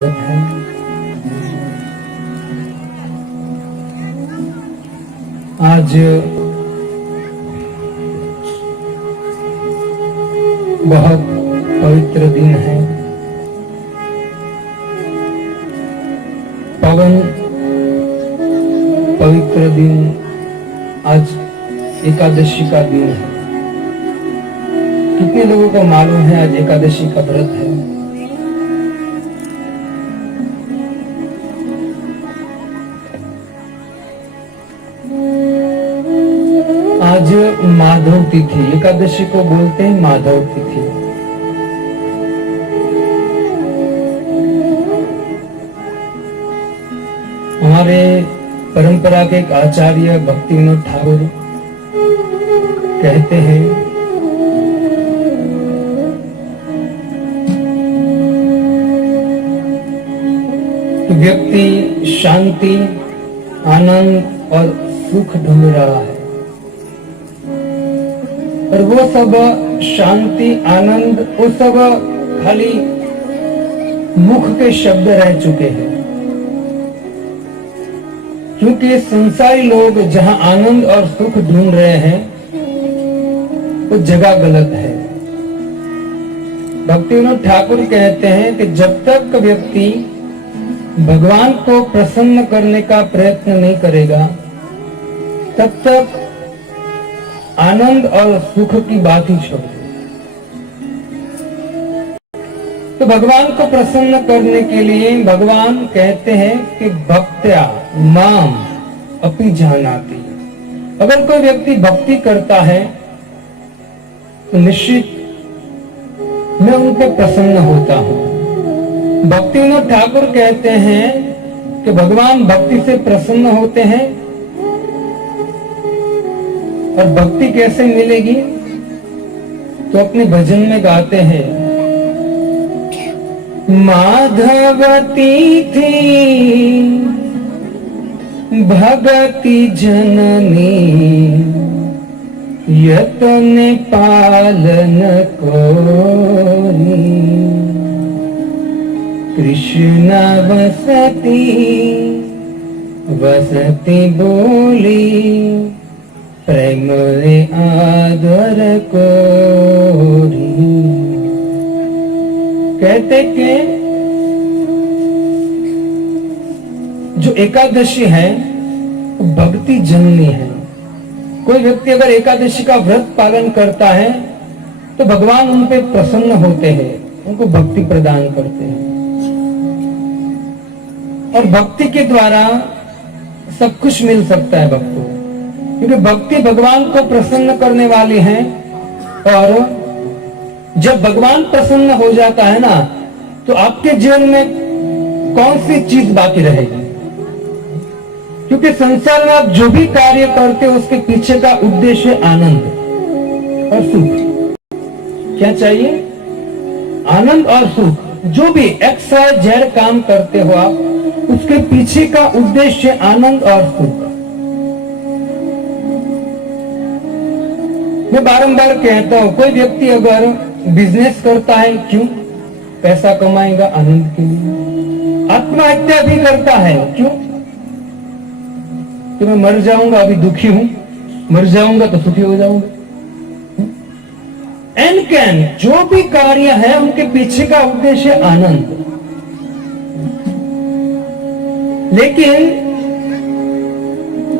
है। आज बहुत पवित्र दिन है। पवन पवित्र दिन, आज एकादशी का दिन है। कितने लोगों को मालूम है आज एकादशी का व्रत है? आज माधव तिथि, एकादशी को बोलते हैं माधव तिथि। हमारे परंपरा के एक आचार्य भक्ति विनोद ठाकुर कहते हैं कि व्यक्ति शांति, आनंद और सुख ढूंढ रहा है, और वो सब शांति, आनंद, वो सब खाली मुख के शब्द रह चुके हैं। क्योंकि संसारी लोग जहां आनंद और सुख ढूंढ रहे हैं वो जगह गलत है। भक्ति विनोद ठाकुर कहते हैं कि जब तक व्यक्ति भगवान को प्रसन्न करने का प्रयत्न नहीं करेगा तब तक आनंद और सुख की बात ही छोड़ दे। तो भगवान को प्रसन्न करने के लिए भगवान कहते हैं कि भक्त्या माम अपि जानाति। अगर कोई व्यक्ति भक्ति करता है तो निश्चित मैं उन पर प्रसन्न होता हूं। भक्ति विनोद ठाकुर कहते हैं कि भगवान भक्ति से प्रसन्न होते हैं। और भक्ति कैसे मिलेगी? तो अपने भजन में गाते हैं, माधवती थी भगति जननी, यतन पालन कोरी, कृष्ण वसती वसती बोली, प्रेम रे आदर कोरी। कहते कि जो एकादशी है वो भक्ति जननी है। कोई व्यक्ति अगर एकादशी का व्रत पालन करता है तो भगवान उन पे प्रसन्न होते हैं, उनको भक्ति प्रदान करते हैं। और भक्ति के द्वारा सब कुछ मिल सकता है भक्तों, क्योंकि भक्ति भगवान को प्रसन्न करने वाली है। और जब भगवान प्रसन्न हो जाता है ना, तो आपके जीवन में कौन सी चीज बाकी रहेगी? क्योंकि संसार में आप जो भी कार्य करते हो उसके पीछे का उद्देश्य आनंद और सुख। क्या चाहिए? आनंद और सुख। जो भी XYZ काम करते हो आप, उसके पीछे का उद्देश्य आनंद और सुख। मैं बारंबार कहता हूं, कोई व्यक्ति अगर बिजनेस करता है, क्यों? पैसा कमाएगा, आनंद के लिए। आत्महत्या भी करता है, क्यों? कि मैं मर जाऊंगा, अभी दुखी हूं, मर जाऊंगा तो सुखी हो जाऊंगा। एंड कैन जो भी कार्य है उनके पीछे का उद्देश्य आनंद। लेकिन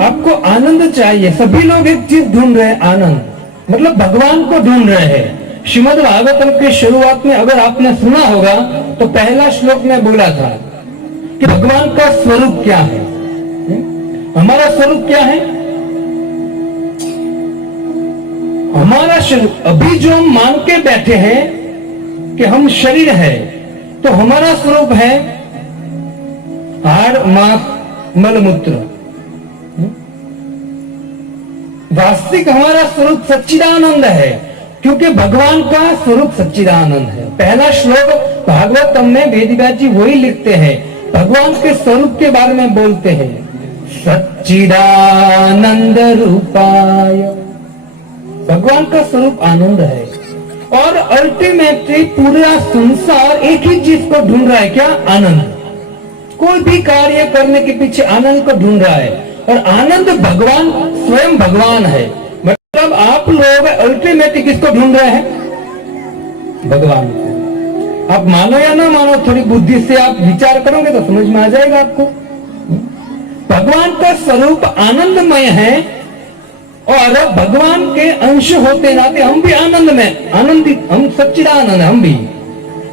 आपको आनंद चाहिए। सभी लोग एक चीज ढूंढ रहे हैं, आनंद, मतलब भगवान को ढूंढ रहे हैं। श्रीमद् भागवतम के शुरुआत में अगर आपने सुना होगा तो पहला श्लोक में बोला था कि भगवान का स्वरूप क्या है। हमारा स्वरूप क्या है? हमारा शरीर, अभी जो हम मान के बैठे हैं कि हम शरीर है, तो हमारा स्वरूप है हाड़, मांस, मलमूत्र। वास्तविक हमारा स्वरूप सच्चिदानंद है, क्योंकि भगवान का स्वरूप सच्चिदानंद है। पहला श्लोक भागवतम में वेदव्यास जी वही लिखते हैं, भगवान के स्वरूप के बारे में बोलते हैं, सच्चिदानंद रूपाय। भगवान का स्वरूप आनंद है। और अल्टीमेटली पूरा संसार एक ही चीज को ढूंढ रहा है, क्या? आनंद। कोई भी कार्य करने के पीछे आनंद को ढूंढ रहा है, और आनंद भगवान स्वयं भगवान है। मतलब आप लोग अल्टीमेटली किसको ढूंढ रहे हैं? भगवान को। आप मानो या ना मानो, थोड़ी बुद्धि से आप विचार करोगे तो समझ में आ जाएगा आपको। भगवान का स्वरूप आनंदमय है, और भगवान के अंश होते नाते हम भी आनंद में आनंदित, हम सच्चिदानंद हम भी।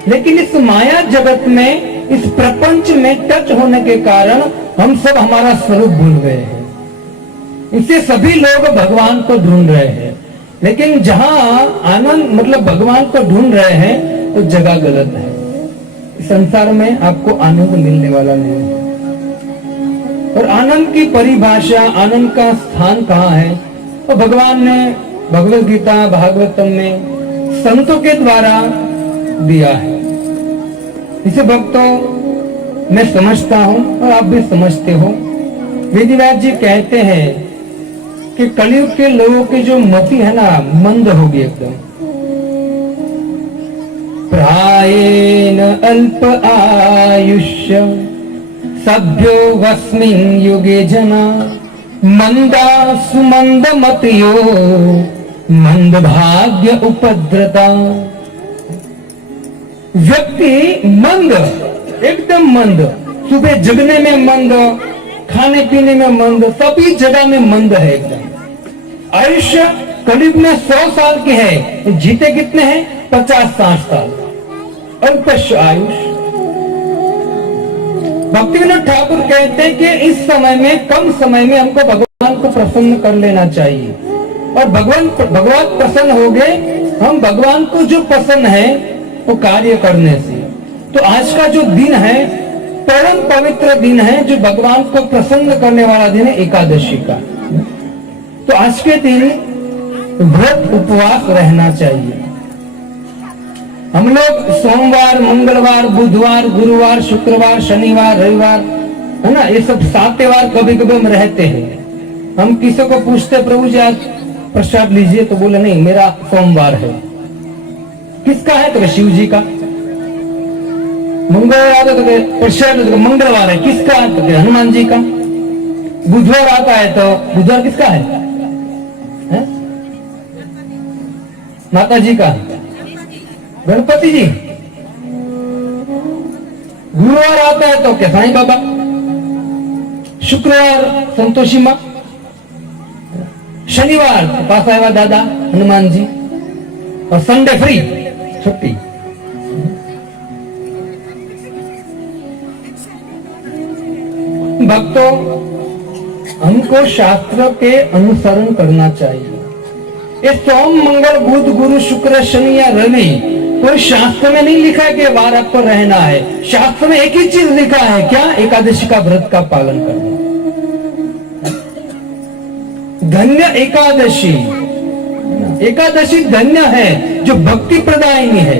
लेकिन इस माया जगत में, इस प्रपंच में टच होने के कारण हम सब हमारा स्वरूप भूल गए हैं। इससे सभी लोग भगवान को ढूंढ रहे हैं, लेकिन जहां आनंद मतलब भगवान को ढूंढ रहे हैं तो जगह गलत है। संसार में आपको आनंद मिलने वाला नहीं है। और आनंद की परिभाषा, आनंद का स्थान कहाँ है? तो भगवान ने भगवत गीता भागवतम में संतों के द्वारा दिया है। इसे भक्तों मैं समझता हूं और आप भी समझते हो। वेदव्यास जी कहते हैं कि कलयुग के लोगों की जो मति है ना, मंद होगी एकदम। प्रायेण अल्प आयुष्य सभ्यो वस्मिन् युगे जना मंदा सुमंद मतियो मंद भाग्य उपद्रता। व्यक्ति मंद, एकदम मंद, सुबह जगने में मंद, खाने पीने में मंद, सभी जगह में मंद है एकदम। आयुष्य करीब में 100 साल के है, जीते कितने हैं? 50-60 साल। अल्पश आयुष। भक्तिविनोद ठाकुर कहते हैं कि इस समय में, कम समय में हमको भगवान को प्रसन्न कर लेना चाहिए, और भगवान प्रसन्न हो गए, हम भगवान को जो पसंद है वो कार्य करने से। तो आज का जो दिन है परम पवित्र दिन है, जो भगवान को प्रसन्न करने वाला दिन है, एकादशी का। तो आज के दिन व्रत उपवास रहना चाहिए। हम लोग सोमवार, मंगलवार, बुधवार, गुरुवार, शुक्रवार, शनिवार, रविवार, है ना, ये सब 7 वार कभी कभी हम रहते हैं। हम किसी को पूछते प्रभु जी आज प्रसाद लीजिए, तो बोले नहीं मेरा सोमवार है। किसका है? तो शिव जी का। मंगलवार आता तो प्रसाद मंगलवार है, किसका है? तो हनुमान जी का। बुधवार आता है तो बुधवार किसका है? माता जी का, गणपति जी। गुरुवार आता है तो क्या? साईं बाबा। शुक्रवार संतोषी माँ। शनिवार पास आया दादा हनुमान जी, और संडे फ्री, छुट्टी। भक्तों, हमको शास्त्र के अनुसरण करना चाहिए। ये सोम, मंगल, बुध, गुरु, शुक्र, शनि या रवि कोई शास्त्र में नहीं लिखा है कि वार आपको रहना है। शास्त्र में एक ही चीज लिखा है, क्या? एकादशी का व्रत का पालन करना। धन्य एकादशी, एकादशी धन्य है जो भक्ति प्रदायिनी है।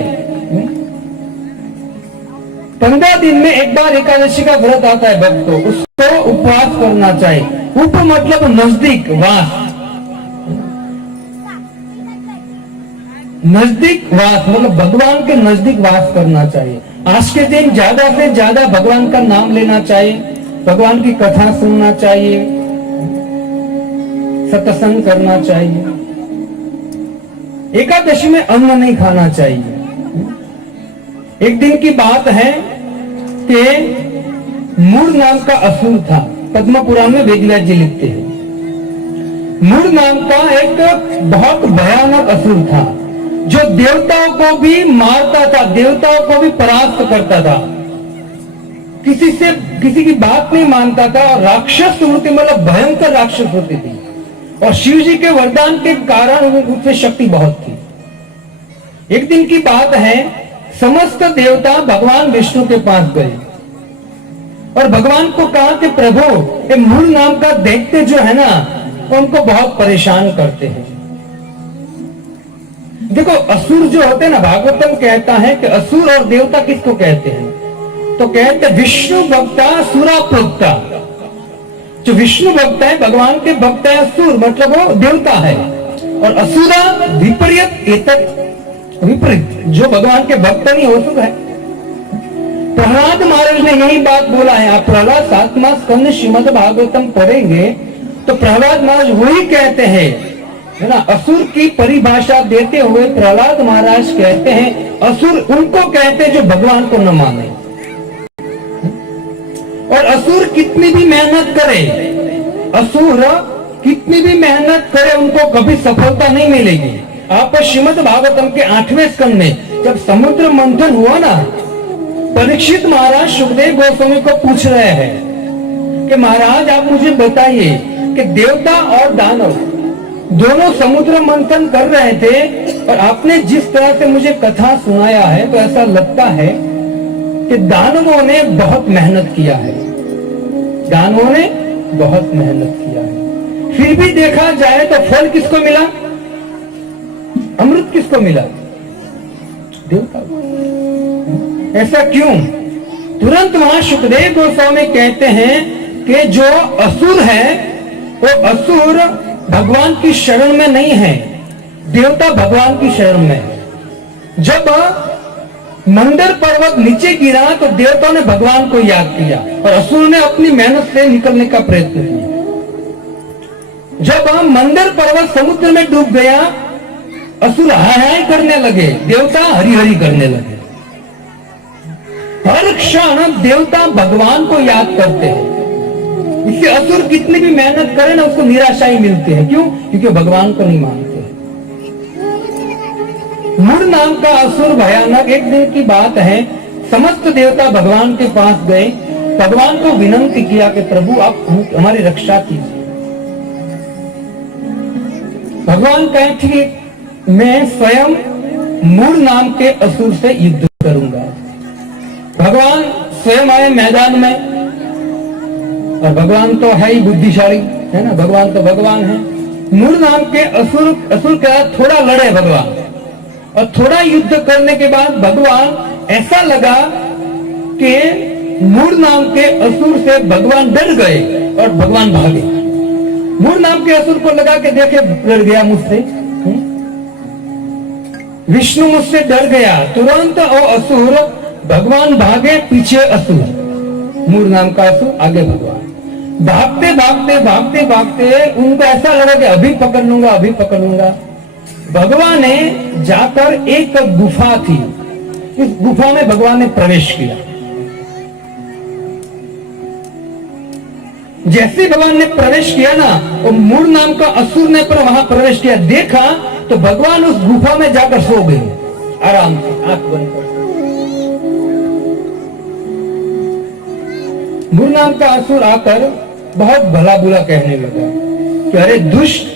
15 दिन में एक बार एकादशी का व्रत आता है भक्तों, उसको उपवास करना चाहिए। उप मतलब नजदीक, वास, नजदीक वास मतलब भगवान के नजदीक वास करना चाहिए। आज के दिन ज्यादा से ज्यादा भगवान का नाम लेना चाहिए, भगवान की कथा सुनना चाहिए, सत्संग करना चाहिए। एकादशी में अन्न नहीं खाना चाहिए। एक दिन की बात है कि मूड नाम का असुर था, पद्म पुराण में वेदव्यास जी लिखते हैं। मूड नाम का एक बहुत भयानक असुर था, जो देवताओं को भी मारता था, देवताओं को भी परास्त करता था, किसी की बात नहीं मानता था, और राक्षस वृत्ति मतलब भयंकर राक्षस होती थी, और शिव जी के वरदान के कारण उसमें शक्ति बहुत थी। एक दिन की बात है, समस्त देवता भगवान विष्णु के पास गए और भगवान को कहा कि प्रभु ये मूल नाम का दैत्य जो है ना, उनको बहुत परेशान करते हैं। देखो असुर जो होते हैं ना, भागवतम कहता है कि असुर और देवता किसको कहते हैं? तो कहते विष्णु भक्ता सुरा प्रोक्ता। जो विष्णु भक्त है, भगवान के भक्त है, असुर मतलब वो देवता है, और असुरा विपरीत एतत् विपरीत, जो भगवान के भक्त नहीं हो सकता है। प्रहलाद महाराज ने यही बात बोला है। आप प्रहलाद 7वां स्कंद श्रीमद् भागवतम पढ़ेंगे तो प्रहलाद महाराज वही कहते हैं, है ना। असुर की परिभाषा देते हुए प्रहलाद महाराज कहते हैं, असुर उनको कहते हैं जो भगवान को न माने। और असुर कितनी भी मेहनत करे, असुर कितनी भी मेहनत करे, उनको कभी सफलता नहीं मिलेगी। आप श्रीमद् भागवतम के 8वें स्कंद में जब समुद्र मंथन हुआ ना, परीक्षित महाराज सुखदेव गोस्वामी को पूछ रहे हैं कि महाराज आप मुझे बताइए कि देवता और दानव दोनों समुद्र मंथन कर रहे थे, और आपने जिस तरह से मुझे कथा सुनाया है तो ऐसा लगता है कि दानवों ने बहुत मेहनत किया है, दानवों ने बहुत मेहनत किया है। फिर भी देखा जाए तो फल किसको मिला? अमृत किसको मिला? देवता। ऐसा क्यों? तुरंत वहां सुखदेव गोस्वामी कहते हैं कि जो असुर है वो असुर भगवान की शरण में नहीं है, देवता भगवान की शरण में है। जब मंदर पर्वत नीचे गिरा तो देवताओं ने भगवान को याद किया और असुर ने अपनी मेहनत से निकलने का प्रयत्न किया। जब मंदर पर्वत समुद्र में डूब गया, असुर हाय हाय करने लगे, देवता हरि हरि करने लगे। हर क्षण देवता भगवान को याद करते हैं, इससे असुर कितनी भी मेहनत करे ना उसको निराशा ही मिलती है। क्यों? क्योंकि भगवान को नहीं मानते। मूर नाम का असुर भयानक। एक दिन की बात है, समस्त देवता भगवान के पास गए, भगवान को विनंती किया कि प्रभु आप हमारी रक्षा कीजिए। भगवान कहे ठीक, मैं स्वयं मूर नाम के असुर से युद्ध करूंगा। भगवान स्वयं आए मैदान में, और भगवान तो है ही बुद्धिशाली, है ना, भगवान तो भगवान है। मूर नाम के असुर के साथ थोड़ा लड़े भगवान, और थोड़ा युद्ध करने के बाद भगवान ऐसा लगा कि मूर नाम के असुर से भगवान डर गए और भगवान भागे। मूर नाम के असुर को लगा कि देखे डर गया मुझसे, विष्णु मुझसे डर गया। तुरंत वो असुर, भगवान भागे, पीछे असुर, मूर नाम का असुर, आगे भगवान। भागते भागते भागते भागते उनको ऐसा लगा कि अभी पकड़ लूंगा, अभी पकड़ लूंगा। भगवान ने जाकर एक गुफा थी, इस गुफा में भगवान ने प्रवेश किया। जैसे भगवान ने प्रवेश किया ना, वो मूर नाम का असुर ने पर वहां प्रवेश किया, देखा तो भगवान उस गुफा में जाकर सो गए आराम से, आंख बंद कर। मूर नाम का असुर आकर बहुत भला बुरा कहने लगा कि अरे दुष्ट,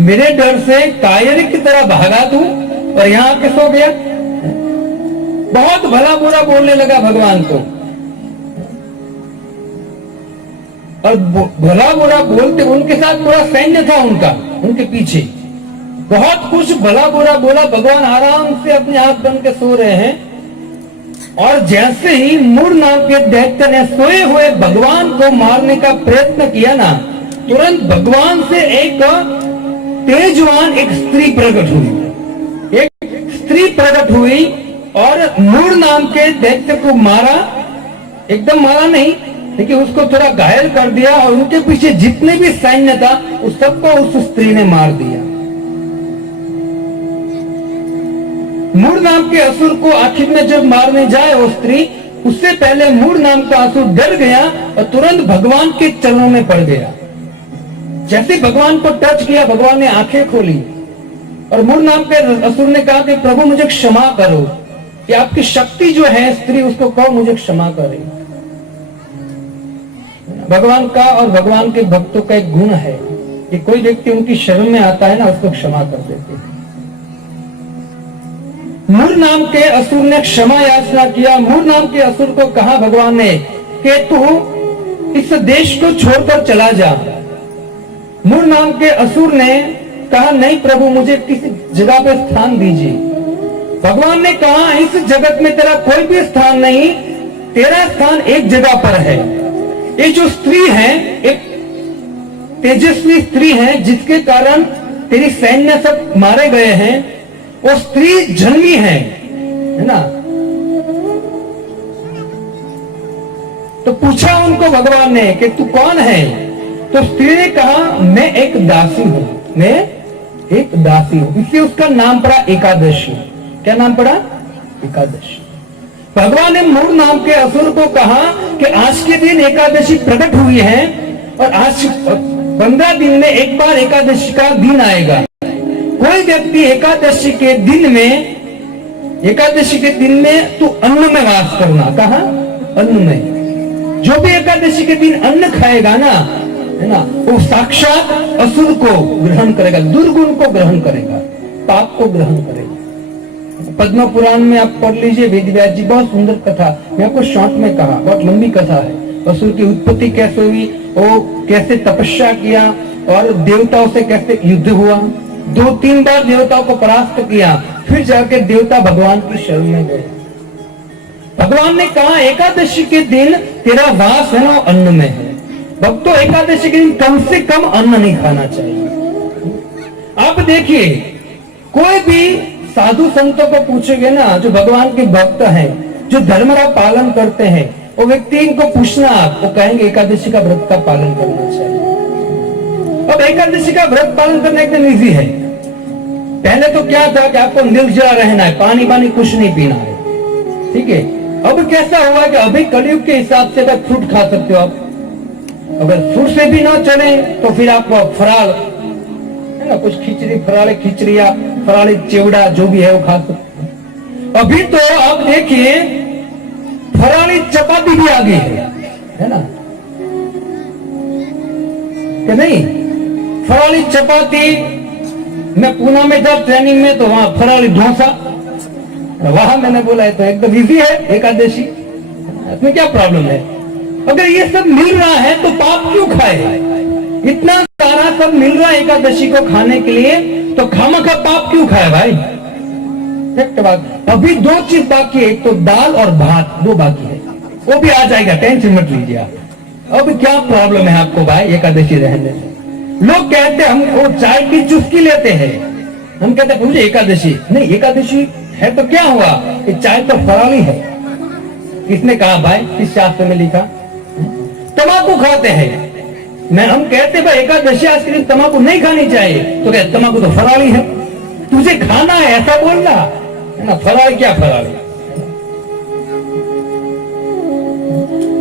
मेरे डर से कायर की तरह भागा तू और यहां आके सो गया। बहुत भला बुरा बोलने लगा भगवान को, और भला बुरा बोलते उनके साथ पूरा सैन्य था उनका, उनके पीछे बहुत कुछ भला बुरा बोला। भगवान आराम से अपने हाथ बन के सो रहे हैं, और जैसे ही मूर नाम के दैत्य ने सोए हुए भगवान को मारने का प्रयत्न किया ना, तुरंत भगवान से एक तेजवान एक स्त्री प्रकट हुई। एक स्त्री प्रकट हुई और मूर नाम के दैत्य को मारा, एकदम मारा नहीं लेकिन उसको थोड़ा घायल कर दिया, और उनके पीछे जितने भी सैन्य था उस सबको उस स्त्री ने मार दिया। मूर नाम के असुर को आखिर में जब मारने जाए वो स्त्री, उससे पहले मूर नाम का असुर डर गया और तुरंत भगवान के चरणों में पड़ गया। जैसे भगवान को टच किया, भगवान ने आंखें खोली और मूर नाम के असुर ने कहा कि प्रभु मुझे क्षमा करो, कि आपकी शक्ति जो है स्त्री उसको कहो मुझे क्षमा करे। भगवान का और भगवान के भक्तों का एक गुण है कि कोई व्यक्ति उनकी शरण में आता है ना, उसको क्षमा कर देते हैं। मूर नाम के असुर ने क्षमा याचना किया। मूर नाम के असुर को कहा भगवान ने कि तू इस देश को छोड़कर चला जा। मूर नाम के असुर ने कहा नहीं प्रभु, मुझे किसी जगह पे स्थान दीजिए। भगवान ने कहा इस जगत में तेरा कोई भी स्थान नहीं, तेरा स्थान एक जगह पर है। ये जो स्त्री है एक तेजस्वी स्त्री है, जिसके कारण तेरी सैन्य सब मारे गए हैं, वो स्त्री जन्मी है ना। तो पूछा उनको भगवान ने कि तू कौन है? तो स्त्री ने कहा मैं एक दासी हूं, मैं एक दासी हूं। इसलिए उसका नाम पड़ा एकादशी। क्या नाम पड़ा? एकादशी। भगवान ने मूल नाम के असुर को कहा कि आज के दिन एकादशी प्रकट हुई है और आज 15 दिन में एक बार एकादशी का दिन आएगा। कोई व्यक्ति एकादशी के दिन में तू अन्न में वास करना। कहा? अन्न में। जो भी एकादशी के दिन अन्न खाएगा ना, है ना, वो साक्षात असुर को ग्रहण करेगा, दुर्गुण को ग्रहण करेगा, पाप को ग्रहण करेगा। पद्म पुराण में आप पढ़ लीजिए, वेदव्यास जी, बहुत सुंदर कथा। मैं आपको शॉर्ट में कहा, बहुत लंबी कथा है। असुर की उत्पत्ति कैसे हुई, वो कैसे तपस्या किया और देवताओं से कैसे युद्ध हुआ। 2-3 बार देवताओं को परास्त किया, फिर जाके देवता भगवान की शरण में गए। भगवान ने कहा एकादशी के दिन तेरा वास है ना अन्न में है। भक्तों, एकादशी के दिन कम से कम अन्न नहीं खाना चाहिए। आप देखिए, कोई भी साधु संतों को पूछोगे ना, जो भगवान के भक्त हैं, जो धर्म का पालन करते हैं, वो व्यक्ति इनको पूछना, वो कहेंगे एकादशी का व्रत का पालन करना चाहिए। अब एकादशी का व्रत पालन करना एकदम इजी है। पहले तो क्या था कि आपको निर्जला रहना है, पानी कुछ नहीं पीना है, ठीक है। अब कैसा हुआ कि अभी कलयुग के हिसाब से अगर फ्रूट खा सकते हो आप, अगर फ्रूट से भी ना चले तो फिर आप फराल, है ना, कुछ खिचड़ी, फराली खिचड़िया, फराली चिवड़ा जो भी है वो खा सकते हैं। अभी तो आप देखिए फराली चपाती भी आ गई है ना, कि नहीं? फराली चपाती, मैं पूना में था ट्रेनिंग में, तो वहां फराली डोसा, वहां मैंने बोला है तो एकदम इजी है एकादशी, इसमें क्या प्रॉब्लम है? अगर ये सब मिल रहा है तो पाप क्यों खाए? इतना सारा सब मिल रहा है एकादशी को खाने के लिए, तो खामखा पाप क्यों खाए भाई? बात। अभी 2 चीज बाकी है, एक तो दाल और भात, 2 बाकी है, वो भी आ जाएगा, टेंशन मत लीजिए आप। अब क्या प्रॉब्लम है आपको भाई एकादशी रहने से? लोग कहते हैं हम वो चाय की चुस्की लेते हैं, हम कहते हैं मुझे एकादशी नहीं, एकादशी है तो क्या हुआ कि चाय तो फराली है। किसने कहा भाई? किस शास्त्र में लिखा? तंबाकू खाते हैं, हम कहते भाई एकादशी आज के दिन तंबाकू नहीं खानी चाहिए, तो कहते तंबाकू तो फराली है, तुझे खाना है ऐसा बोलना है ना। फराली क्या फराली?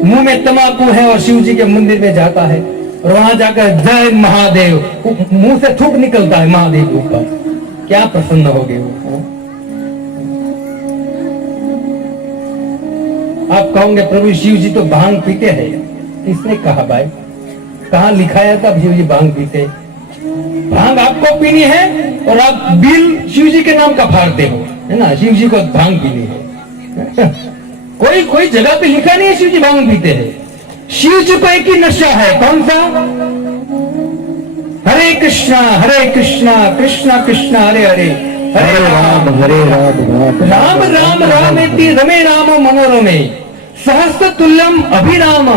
मुंह में तंबाकू है और शिव जी के मंदिर में जाता है और वहां जाकर जय महादेव, मुंह से थूक निकलता है महादेव के ऊपर, क्या प्रसन्न हो गए वो? आप कहोगे प्रभु शिव जी तो भांग पीते हैं। किसने कहा भाई? कहां लिखाया था शिव जी भांग पीते? भांग आपको पीनी है और आप बिल शिव जी के नाम का फाड़ते हो, है ना, शिव जी को भांग पीनी है। कोई जगह पे लिखा नहीं है शिव जी भांग पीते हैं। शिव जी को एक ही नशा है, कौन सा? हरे कृष्णा कृष्णा कृष्णा हरे हरे, हरे राम राम राम रामेति रमे रामो मनोरमे सहस्त्र तुल्यम अभिराम,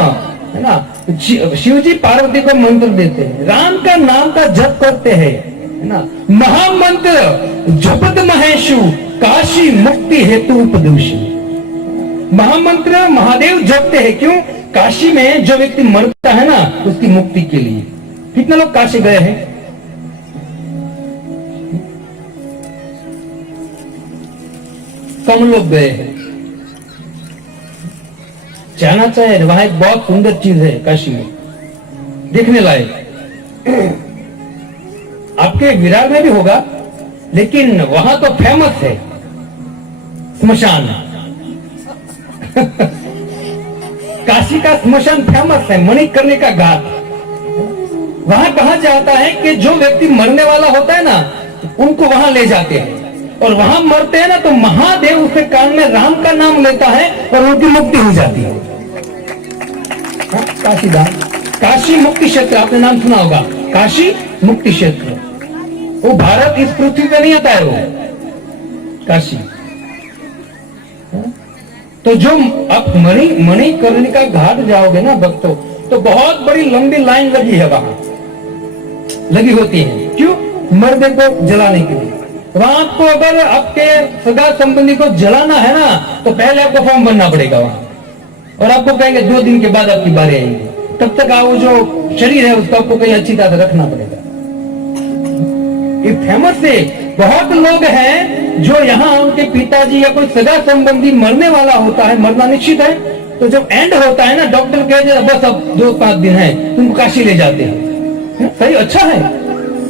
है ना। शिव जी पार्वती को मंत्र देते हैं, राम का नाम का जप करते हैं, है ना। महामंत्र जपत महेशु काशी मुक्ति हेतु उपदेश। महामंत्र महादेव जपते हैं, क्यों? काशी में जो व्यक्ति मरता है ना उसकी मुक्ति के लिए। कितने लोग काशी गए हैं? कम लोग गए हैं। जाना चाहिए, वहां एक बहुत सुंदर चीज है काशी में, देखने लायक। आपके विरार में भी होगा, लेकिन वहां तो फेमस है स्मशान। काशी का स्मशान फेमस है, मणिकर्णिका घाट। वहां कहा जाता है कि जो व्यक्ति मरने वाला होता है ना, उनको वहां ले जाते हैं और वहां मरते हैं ना तो महादेव उसके कान में राम का नाम लेता है और उनकी मुक्ति हो जाती है। काशी धाम, काशी मुक्ति क्षेत्र, आपने नाम सुना होगा, काशी मुक्ति क्षेत्र। वो भारत इस पृथ्वी पे नहीं आता है वो काशी। तो जो आप मणिकर्णिका घाट जाओगे ना भक्तों, तो बहुत बड़ी लंबी लाइन लगी है, वहां लगी होती है। क्यों? मर्दे को जलाने के लिए। वहां आपको अगर आपके सगा संबंधी को जलाना है ना, तो पहले आपको फॉर्म भरना पड़ेगा वहां, और आपको कहेंगे 2 दिन के बाद आपकी बारी आएगी। तब तक वो जो शरीर है उसको आपको कहीं अच्छी तरह से रखना पड़ेगा। ये फेमस है, बहुत लोग हैं जो यहाँ उनके पिताजी या कोई सगा संबंधी मरने वाला होता है, मरना निश्चित है, तो जब एंड होता है ना, डॉक्टर कहे बस अब 2-5 दिन है, तुमको काशी ले जाते हैं। सही, अच्छा है।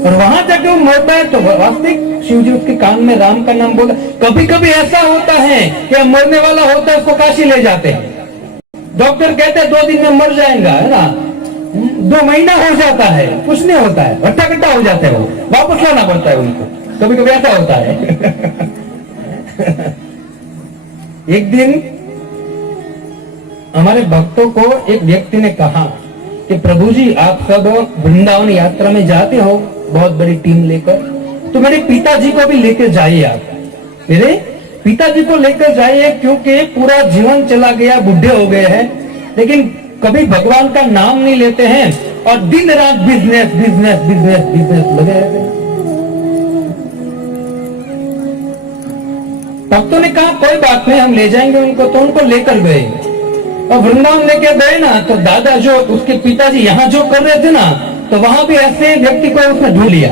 और वहां जाके वो मरता है तो वास्तविक शिव जी उसके कान में राम का नाम बोला। कभी कभी ऐसा होता है कि मरने वाला होता है, उसको काशी ले जाते हैं, डॉक्टर कहते हैं 2 दिन में मर जाएगा, है ना, 2 महीना हो जाता है, कुछ नहीं होता है, हट्टा कट्टा हो जाता है, वो वापस लाना पड़ता है उनको। कभी कभी ऐसा होता है। एक दिन हमारे भक्तों को एक व्यक्ति ने कहा कि प्रभु जी आप सब वृंदावन यात्रा में जाते हो बहुत बड़ी टीम लेकर, तो मेरे पिताजी को भी लेकर जाइए आप, मेरे पिताजी को लेकर जाइए, क्योंकि पूरा जीवन चला गया, बूढ़े हो गए हैं, लेकिन कभी भगवान का नाम नहीं लेते हैं और दिन रात बिजनेस बिजनेस बिजनेस बिजनेस लगे रहते हैं। भक्तों ने कहा कोई बात नहीं, हम ले जाएंगे उनको, तो उनको लेकर गए और वृंदावन लेकर गए ना, तो दादा जो उसके पिताजी यहाँ जो कर रहे थे ना, तो वहां भी ऐसे व्यक्ति को उसने ढूंढ लिया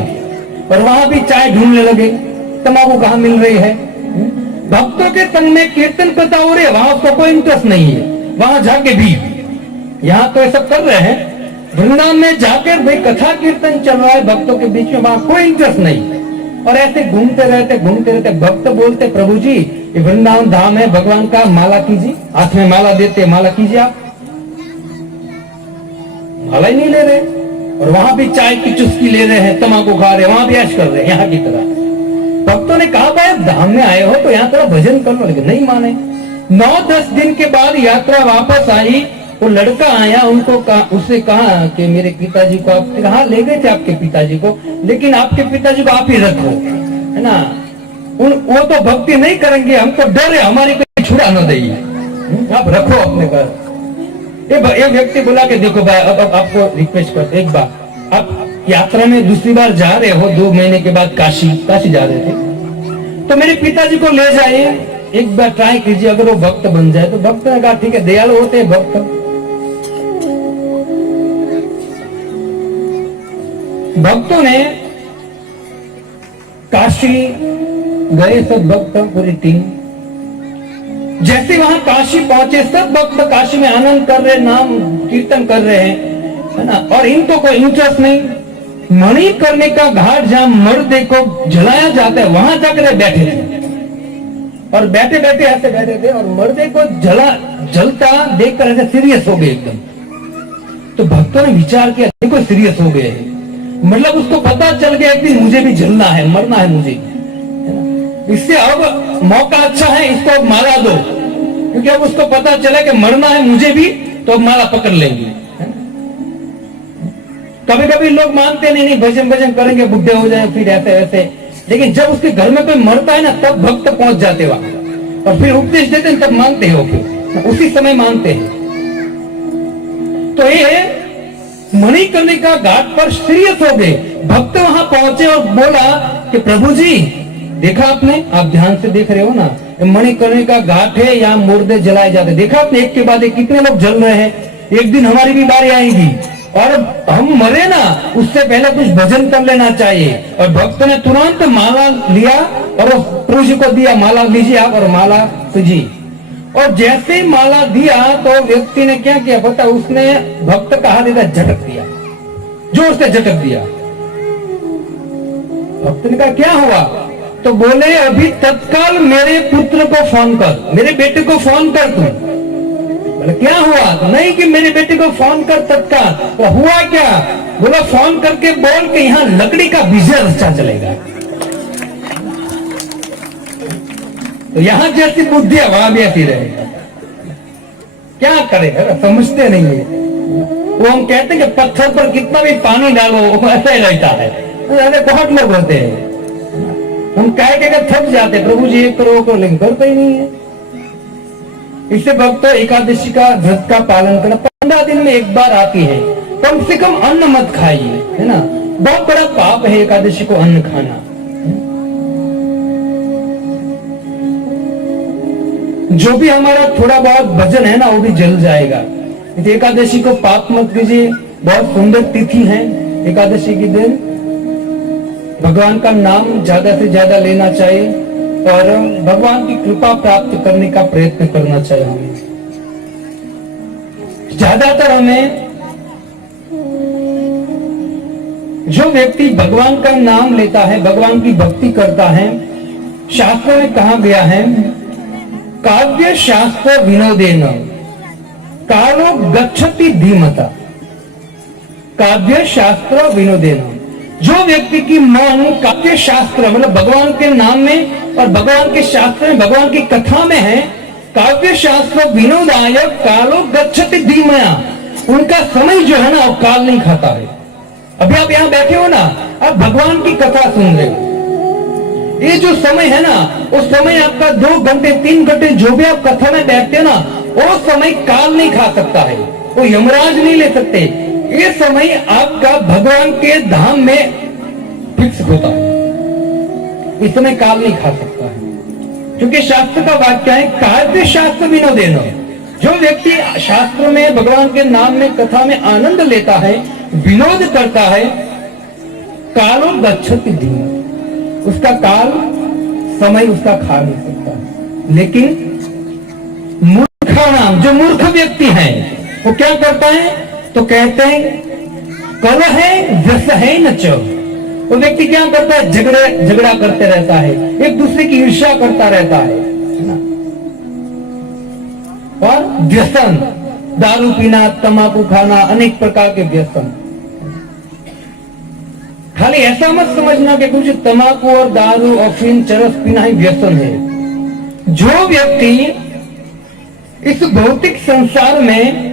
और वहां भी चाय ढूंढने लगे, तंबाकू कहाँ मिल रही है। भक्तों के संग में कीर्तन कथा हो रही है, वहां उसको कोई इंटरेस्ट नहीं है, वहां जाके भी, यहाँ तो ऐसा कर रहे हैं, वृंदावन में जाकर भाई कथा कीर्तन चल रहा है भक्तों के बीच में, वहां कोई इंटरेस्ट नहीं। और ऐसे घूमते रहते भक्त बोलते प्रभु जी ये वृंदावन धाम है, भगवान का माला कीजिए, हाथ में माला देते, माला कीजिए आप, माला ही नहीं ले रहे, और वहां भी चाय की चुस्की ले रहे हैं, तम्बाकू खा रहे हैं, वहां भी ऐश कर रहे हैं यहाँ की तरह। भक्तों ने कहा भाई धाम में आए हो तो यहाँ थोड़ा भजन कर लो, लेकिन नहीं माने। 9-10 दिन के बाद यात्रा वापस आई, वो लड़का आया, उनको कहा, उससे कहा कि मेरे पिताजी को आप कहाँ ले गए थे आपके पिताजी को, लेकिन आपके पिताजी को आप ही रखो, है ना, वो तो भक्ति नहीं करेंगे, हमको डर है हमारी कोई छुड़ा न देगी, आप रखो अपने घर। एक व्यक्ति बोला कि देखो भाई अब आपको रिक्वेस्ट करते, एक बार आप यात्रा में दूसरी बार जा रहे हो, 2 महीने के बाद काशी जा रहे थे, तो मेरे पिताजी को ले जाइए, एक बार ट्राई कीजिए, अगर वो भक्त बन जाए तो। भक्त ने कहा ठीक है, दयालु होते हैं भक्त। भक्तों ने काशी गए, सब भक्त पूरी टीम, जैसे वहां काशी पहुंचे सब भक्त काशी में आनंद कर रहे, नाम कीर्तन कर रहे हैं, है ना, और इनको कोई इंटरेस्ट नहीं। मणिकर्णिका घाट जहां मर्दे को जलाया जाता है वहां जाकर बैठे थे, और बैठे बैठे ऐसे बैठे थे, और मर्दे को जलता देखकर ऐसे सीरियस हो गए एकदम। तो भक्तों ने विचार किया देखो सीरियस हो गए, मतलब उसको पता चल गया एक दिन मुझे भी जलना है, मरना है मुझे, इससे अब मौका अच्छा है, इसको माला दो, क्योंकि अब उसको पता चला कि मरना है मुझे भी, तो अब माला पकड़ लेंगे। कभी कभी लोग मानते नहीं भजन करेंगे, बुढ़े हो जाए फिर ऐसे ऐसे, लेकिन जब उसके घर में कोई मरता है ना, तब भक्त पहुंच जाते वहां और फिर उपदेश देते हैं, तब मानते हो, फिर उसी समय मानते हैं। तो ये मणिकर्णिका घाट पर सीरियस हो गए भक्त, वहां पहुंचे और बोला कि प्रभु जी देखा आपने, आप ध्यान से देख रहे हो ना, मणिकर्णिका घाट है, यहाँ मुर्दे जलाए जाते, देखा आपने एक के बाद एक कितने लोग जल रहे हैं, एक दिन हमारी भी बारी आएगी और हम मरे ना, उससे पहले कुछ भजन कर लेना चाहिए। और भक्त ने तुरंत माला लिया और प्रभु जी को दिया, माला लीजिए आप, और माला तुझी। और जैसे ही माला दिया तो व्यक्ति ने क्या किया पता, उसने भक्त का हाथ इधर झटक दिया, जोर से झटक दिया। भक्त ने कहा क्या हुआ, तो बोले अभी तत्काल मेरे पुत्र को फोन कर, मेरे बेटे को फोन कर तू। बोले क्या हुआ, तो नहीं कि मेरे बेटे को फोन कर तत्काल। तो हुआ क्या, बोला फोन करके बोल के यहाँ लकड़ी का बिजनेस अच्छा चलेगा। तो यहाँ जैसी बुद्धि है वहां भी ऐसी रहेगा, क्या करेगा, समझते नहीं है। वो हम कहते हैं कि पत्थर पर कितना भी पानी डालो वो ऐसा ही रहता है, ऐसे बहुत लोग होते हैं। हम कह के थक जाते, प्रभु जी एक करो लेकिन करते ही नहीं है। इससे भक्त एकादशी का व्रत का पालन करना, 15 दिन में एक बार आती है, कम से कम अन्न मत खाइए, है ना, बहुत बड़ा पाप है एकादशी को अन्न खाना। जो भी हमारा थोड़ा बहुत भजन है ना वो भी जल जाएगा। एकादशी को पाप मत कीजिए, बहुत सुंदर तिथि है एकादशी के दिन। भगवान का नाम ज्यादा से ज्यादा लेना चाहिए और भगवान की कृपा प्राप्त करने का प्रयत्न करना चाहिए। हमें ज्यादातर हमें जो व्यक्ति भगवान का नाम लेता है, भगवान की भक्ति करता है, शास्त्रों में कहा गया है काव्य शास्त्र विनोदेन कालो गच्छति धीमता। काव्य शास्त्र विनोदेन, जो व्यक्ति की मन काव्य शास्त्र मतलब भगवान के नाम में और भगवान के शास्त्र में, भगवान की कथा में है, काव्य शास्त्र विनोदाय कालो गच्छति धीमया, उनका समय जो है ना वो काल नहीं खाता है। अभी आप यहां बैठे हो ना, आप भगवान की कथा सुन रहे हो, ये जो समय है ना उस समय आपका 2 घंटे 3 घंटे जो भी आप कथा में बैठते हो ना, वो समय काल नहीं खा सकता है, वो यमराज नहीं ले सकते। ये समय आपका भगवान के धाम में फिक्स होता है, इस समय काल नहीं खा सकता है, क्योंकि शास्त्र का वाक्य है काव्य शास्त्र विनोदेन। जो व्यक्ति शास्त्र में भगवान के नाम में कथा में आनंद लेता है, विनोद करता है, कालो गच्छति धीमता, उसका काल समय उसका खा नहीं सकता है। लेकिन मूर्खाणाम, जो मूर्ख व्यक्ति है वो क्या करता है, तो कहते हैं कल है व्यस है न च, वो व्यक्ति क्या करता है, झगड़ा करते रहता है, एक दूसरे की ईर्ष्या करता रहता है ना? और व्यसन, दारू पीना, तंबाकू खाना, अनेक प्रकार के व्यसन। खाली ऐसा मत समझना कि कुछ तंबाकू और दारू अफीम चरस पीना ही व्यसन है। जो व्यक्ति इस भौतिक संसार में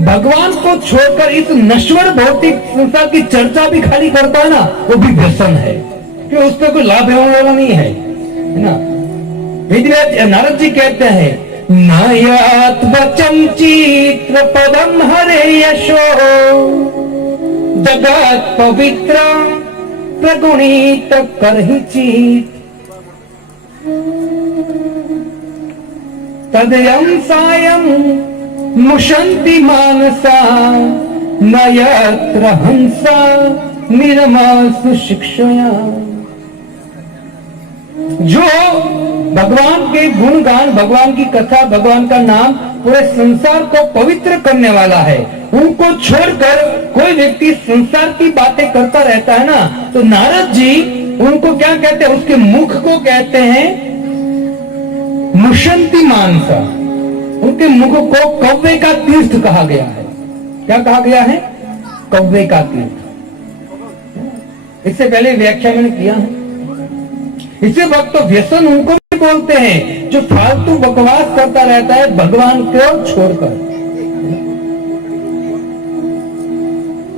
भगवान को छोड़कर इस नश्वर भौतिक संसार की चर्चा भी खाली करता है ना, वो भी व्यसन है, क्योंकि उस पर कोई लाभ होने वाला नहीं है ना। नारद जी कहते हैं नयात वचम चित्र पदम हरे यशो जगत पवित्र प्रगुणित करहि चित तदयं सायं मुशन्ति मानसा न यत्र हंसा निरमासु शिक्षया। जो भगवान के गुणगान, भगवान की कथा, भगवान का नाम पूरे संसार को पवित्र करने वाला है, उनको छोड़कर कोई व्यक्ति संसार की बातें करता रहता है ना, तो नारद जी उनको क्या कहते हैं, उसके मुख को कहते हैं मुशंति मानसा। उनके मुख को कव्वे का तीर्थ कहा गया है। क्या कहा गया है, कव्वे का तीर्थ। इससे पहले व्याख्या मैंने किया है। इसे भक्त व्यसन उनको भी बोलते हैं जो फालतू बकवास करता रहता है भगवान को छोड़कर।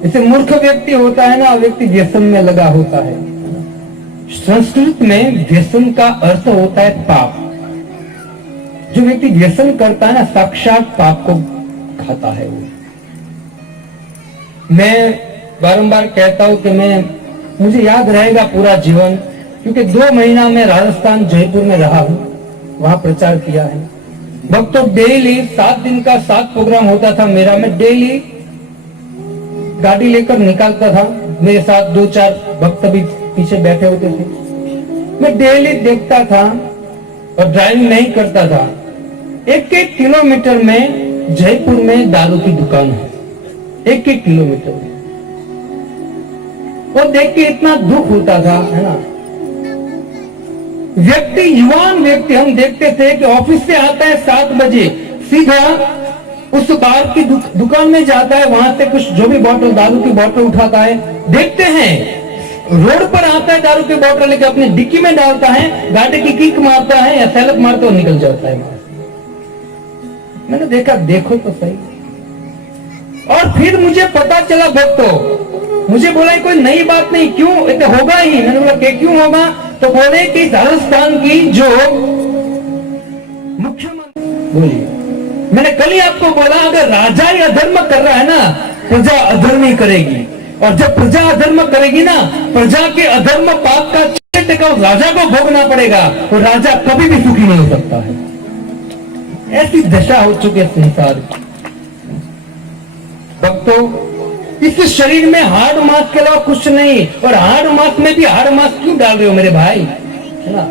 इसे मूर्ख व्यक्ति होता है ना, व्यक्ति व्यसन में लगा होता है। संस्कृत में व्यसन का अर्थ होता है पाप। जो व्यक्ति व्यसन करता है ना, साक्षात पाप को खाता है वो। मैं बारंबार कहता हूं कि मुझे याद रहेगा पूरा जीवन, क्योंकि 2 महीना में राजस्थान जयपुर में रहा हूं, वहां प्रचार किया है। भक्तों डेली 7 दिन का 7 प्रोग्राम होता था मेरा। मैं डेली गाड़ी लेकर निकालता था, मेरे साथ 2-4 भक्त भी पीछे बैठे होते थे। मैं डेली देखता था और ड्राइविंग नहीं करता था। 1-1 किलोमीटर में जयपुर में दारू की दुकान है, 1-1 किलोमीटर में। वो देख के इतना दुख होता था, है ना। व्यक्ति, युवान व्यक्ति, हम देखते थे कि ऑफिस से आता है 7 बजे, सीधा उस बार की दुकान में जाता है, वहां से कुछ जो भी बोतल, दारू की बोतल उठाता है। देखते हैं रोड पर आता है, दारू की बोतल लेकर अपनी डिक्की में डालता है, गाड़ी की किक मारता है या सैलप मारता और निकल जाता है। मैंने देखा, देखो तो सही। और फिर मुझे पता चला भक्तों, मुझे बोला कोई नई बात नहीं, क्यों ये तो होगा ही। मैंने बोला क्यों होगा, तो बोले कि राजस्थान की जो मुख्यमंत्री, बोलिए, मैंने कल ही आपको बोला अगर राजा ही अधर्म कर रहा है ना, प्रजा अधर्म ही करेगी। और जब प्रजा अधर्म करेगी ना, प्रजा के अधर्म पाप का राजा को भोगना पड़ेगा, और राजा कभी भी सुखी नहीं हो सकता है। ऐसी दशा हो चुकी है संसार की। भक्तों, इस शरीर में हार्ड मास के अलावा कुछ नहीं, और हार्ड मास में भी हार्ड मास क्यों डाल रहे हो मेरे भाई, है ना?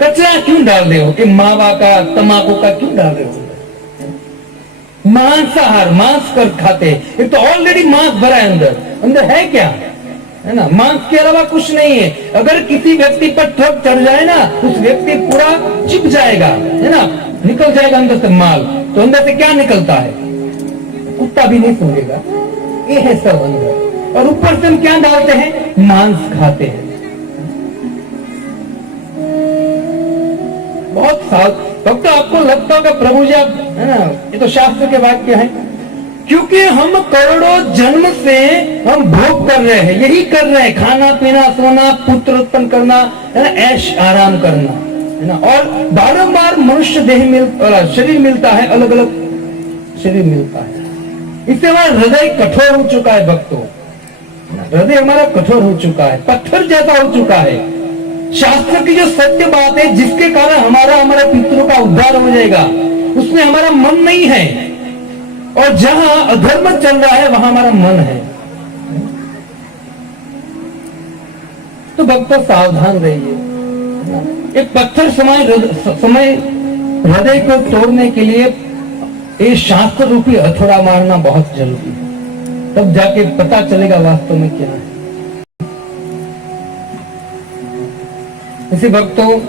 कचरा क्यों डाल रहे हो कि मावा का, तंबाकू का क्यों डाल रहे हो? मांसाहार, मांस कर खाते, ये तो ऑलरेडी मांस भरा है अंदर, अंदर है क्या, है ना? मांस के अलावा कुछ नहीं है। अगर किसी व्यक्ति पर ट्रक चढ़ जाए ना, उस व्यक्ति पूरा चिप जाएगा, है ना, निकल जाएगा अंदर से माल। तो अंदर से क्या निकलता है? कुत्ता भी नहीं सूंघेगा, ये है सब अंदर। और ऊपर से हम क्या डालते हैं? मांस खाते हैं। बहुत साल तब तो आपको लगता होगा प्रभु जी आप, है ना, ये तो शास्त्र के वाक्य है, क्योंकि हम करोड़ों जन्म से हम भोग कर रहे हैं, यही कर रहे हैं, खाना पीना सोना पुत्र उत्पन्न करना, है ना, ऐश आराम करना, है ना। और बारंबार मनुष्य देह शरीर मिलता है, अलग अलग शरीर मिलता है। इससे हमारा हृदय कठोर हो चुका है भक्तों, हृदय हमारा कठोर हो चुका है, पत्थर जैसा हो चुका है। शास्त्र की जो सत्य बात है, जिसके कारण हमारे पितरों का उद्धार हो जाएगा, उसमें हमारा मन नहीं है, और जहां अधर्म चल रहा है वहां हमारा मन है। तो भक्तों सावधान रहिए। एक पत्थर समय हृदय को तोड़ने के लिए ये शास्त्र रूपी हथौड़ा मारना बहुत जरूरी है, तब जाके पता चलेगा वास्तव में क्या है। इसी भक्तों,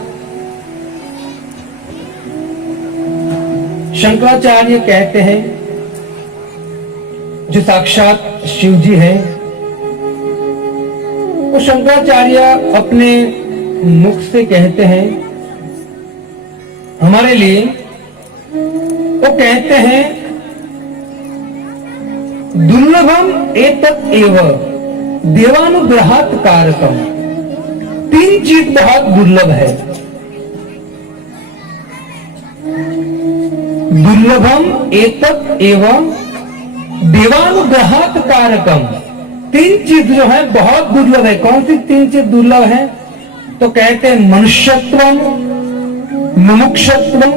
शंकराचार्य कहते हैं, जो साक्षात शिव जी है, वो शंकराचार्य अपने मुख से कहते हैं हमारे लिए। वो कहते हैं दुर्लभम एतत् एव देवानुग्रहात् कारकम। तीन चीज बहुत दुर्लभ है। दुर्लभम एतत् एवं देवानुग्रहात् कारकम। तीन चीज जो है बहुत दुर्लभ है। कौन सी तीन चीज दुर्लभ है? तो कहते हैं मनुष्यत्वम, मुमुक्षत्वम,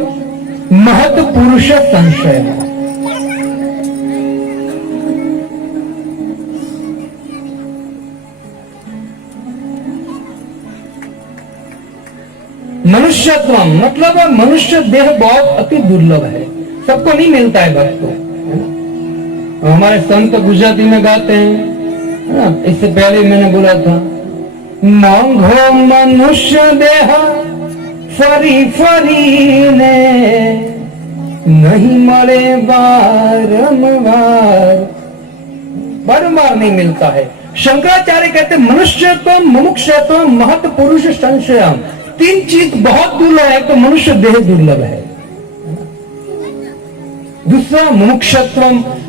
महत पुरुष संशय। मनुष्यत्व मतलब मनुष्य देह बहुत अति दुर्लभ है, सबको नहीं मिलता है भक्तों। हमारे संत गुजराती में गाते हैं, इससे पहले मैंने बोला था, मोंघो मनुष्य देह फरी फरी ने नहीं मरे बारंबार। बारंबार नहीं मिलता है। शंकराचार्य कहते मनुष्यत्व, मुमुक्षत्व, महत पुरुष संशयम। तीन चीज बहुत दुर्लभ है। तो मनुष्य देह दुर्लभ है। दूसरा मुमुक्षत्व,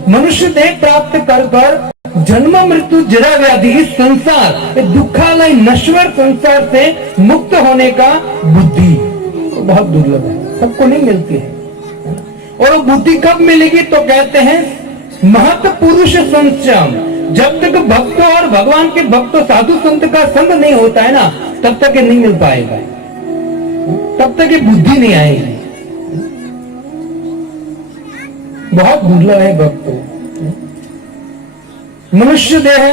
मनुष्य देह प्राप्त कर कर जन्म मृत्यु जरा व्याधि इस संसार दुखालय नश्वर संसार से मुक्त होने का बुद्धि तो बहुत दुर्लभ है, सबको नहीं मिलती है। और वो बुद्धि कब मिलेगी? तो कहते हैं महत पुरुष संशयम। जब तक भक्तों और भगवान के भक्तों साधु संत का संग नहीं होता है ना, तब तक ये नहीं मिल पाएगा, तब तक ये बुद्धि नहीं आएगी। बहुत दुर्लभ है भक्तों। मनुष्य देह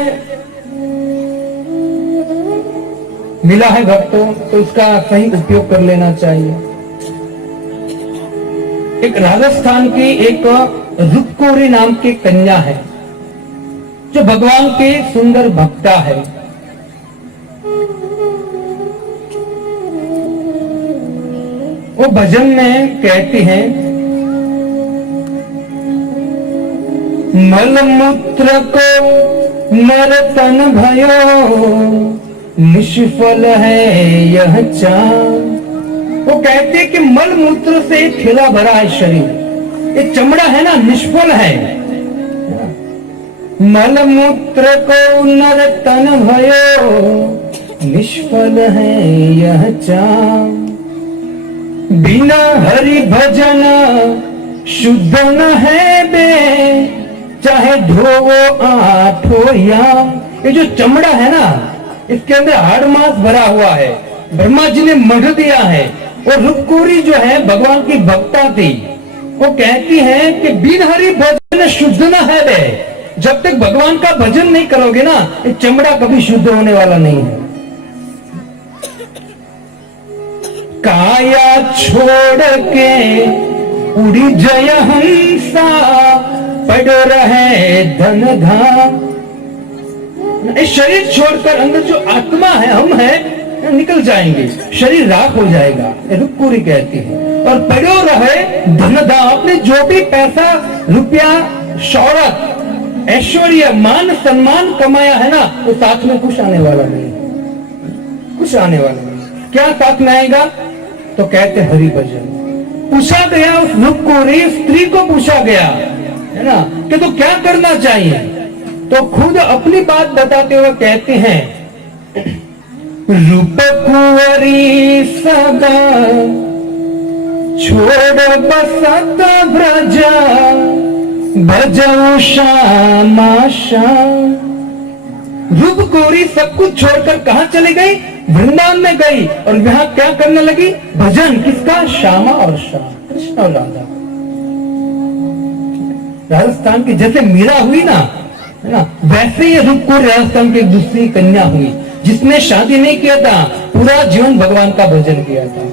मिला है भक्तों, तो उसका सही उपयोग कर लेना चाहिए। एक राजस्थान की एक रुपकोरी नाम की कन्या है, जो भगवान के सुंदर भक्ता है। वो भजन में कहती है, मलमूत्र को नरतन भयो निष्फल है यह चाँद। वो कहते कि मल मूत्र से खिला भरा है शरीर, ये चमड़ा है ना, निष्फल है। मल मूत्र को नरतन भयो निष्फल है यह चाँद। बिना हरि भजन शुद्ध न है बे, चाहे ढोवो आठो याम। ये जो चमड़ा है ना, इसके अंदर हाड़ मांस भरा हुआ है। ब्रह्मा जी ने मढ़ दिया है। और रुपकोरी जो है भगवान की भक्ता थी, वो कहती है कि बिन हरि भजन शुद्ध न है रे। जब तक भगवान का भजन नहीं करोगे ना, ये चमड़ा कभी शुद्ध होने वाला नहीं है। काया छोड़ के उड़ी जय हंसा, पड़ रहे धन धाम। इस शरीर छोड़कर अंदर जो आत्मा है, हम है, निकल जाएंगे, शरीर राख हो जाएगा, रुक्कुरी कहती है। और पड़ो रहे धनधा, आपने जो भी पैसा, रुपया, शौहरत, ऐश्वर्य, मान सम्मान कमाया है ना, वो साथ में कुछ आने वाला नहीं, कुछ आने वाला नहीं। क्या साथ में आएगा? तो कहते हरि भजन। पूछा गया उस रुक्कुरी स्त्री को, पूछा गया है ना कि तो क्या करना चाहिए, तो खुद अपनी बात बताते हुए कहते हैं, रूप कुंवरी सदा छोड़ बसत ब्रजा, भजऊ श्यामा श्याम। रूप कुंवरी सब कुछ छोड़कर कहां चली गई? वृंदावन में गई, और वहां क्या करने लगी? भजन। किसका? श्यामा और श्याम, कृष्ण और राधा। राजस्थान की जैसे मीरा हुई ना, है ना, वैसे ही रूप कुंवरी राजस्थान की एक दूसरी कन्या हुई, जिसने शादी नहीं किया था, पूरा जीवन भगवान का भजन किया था।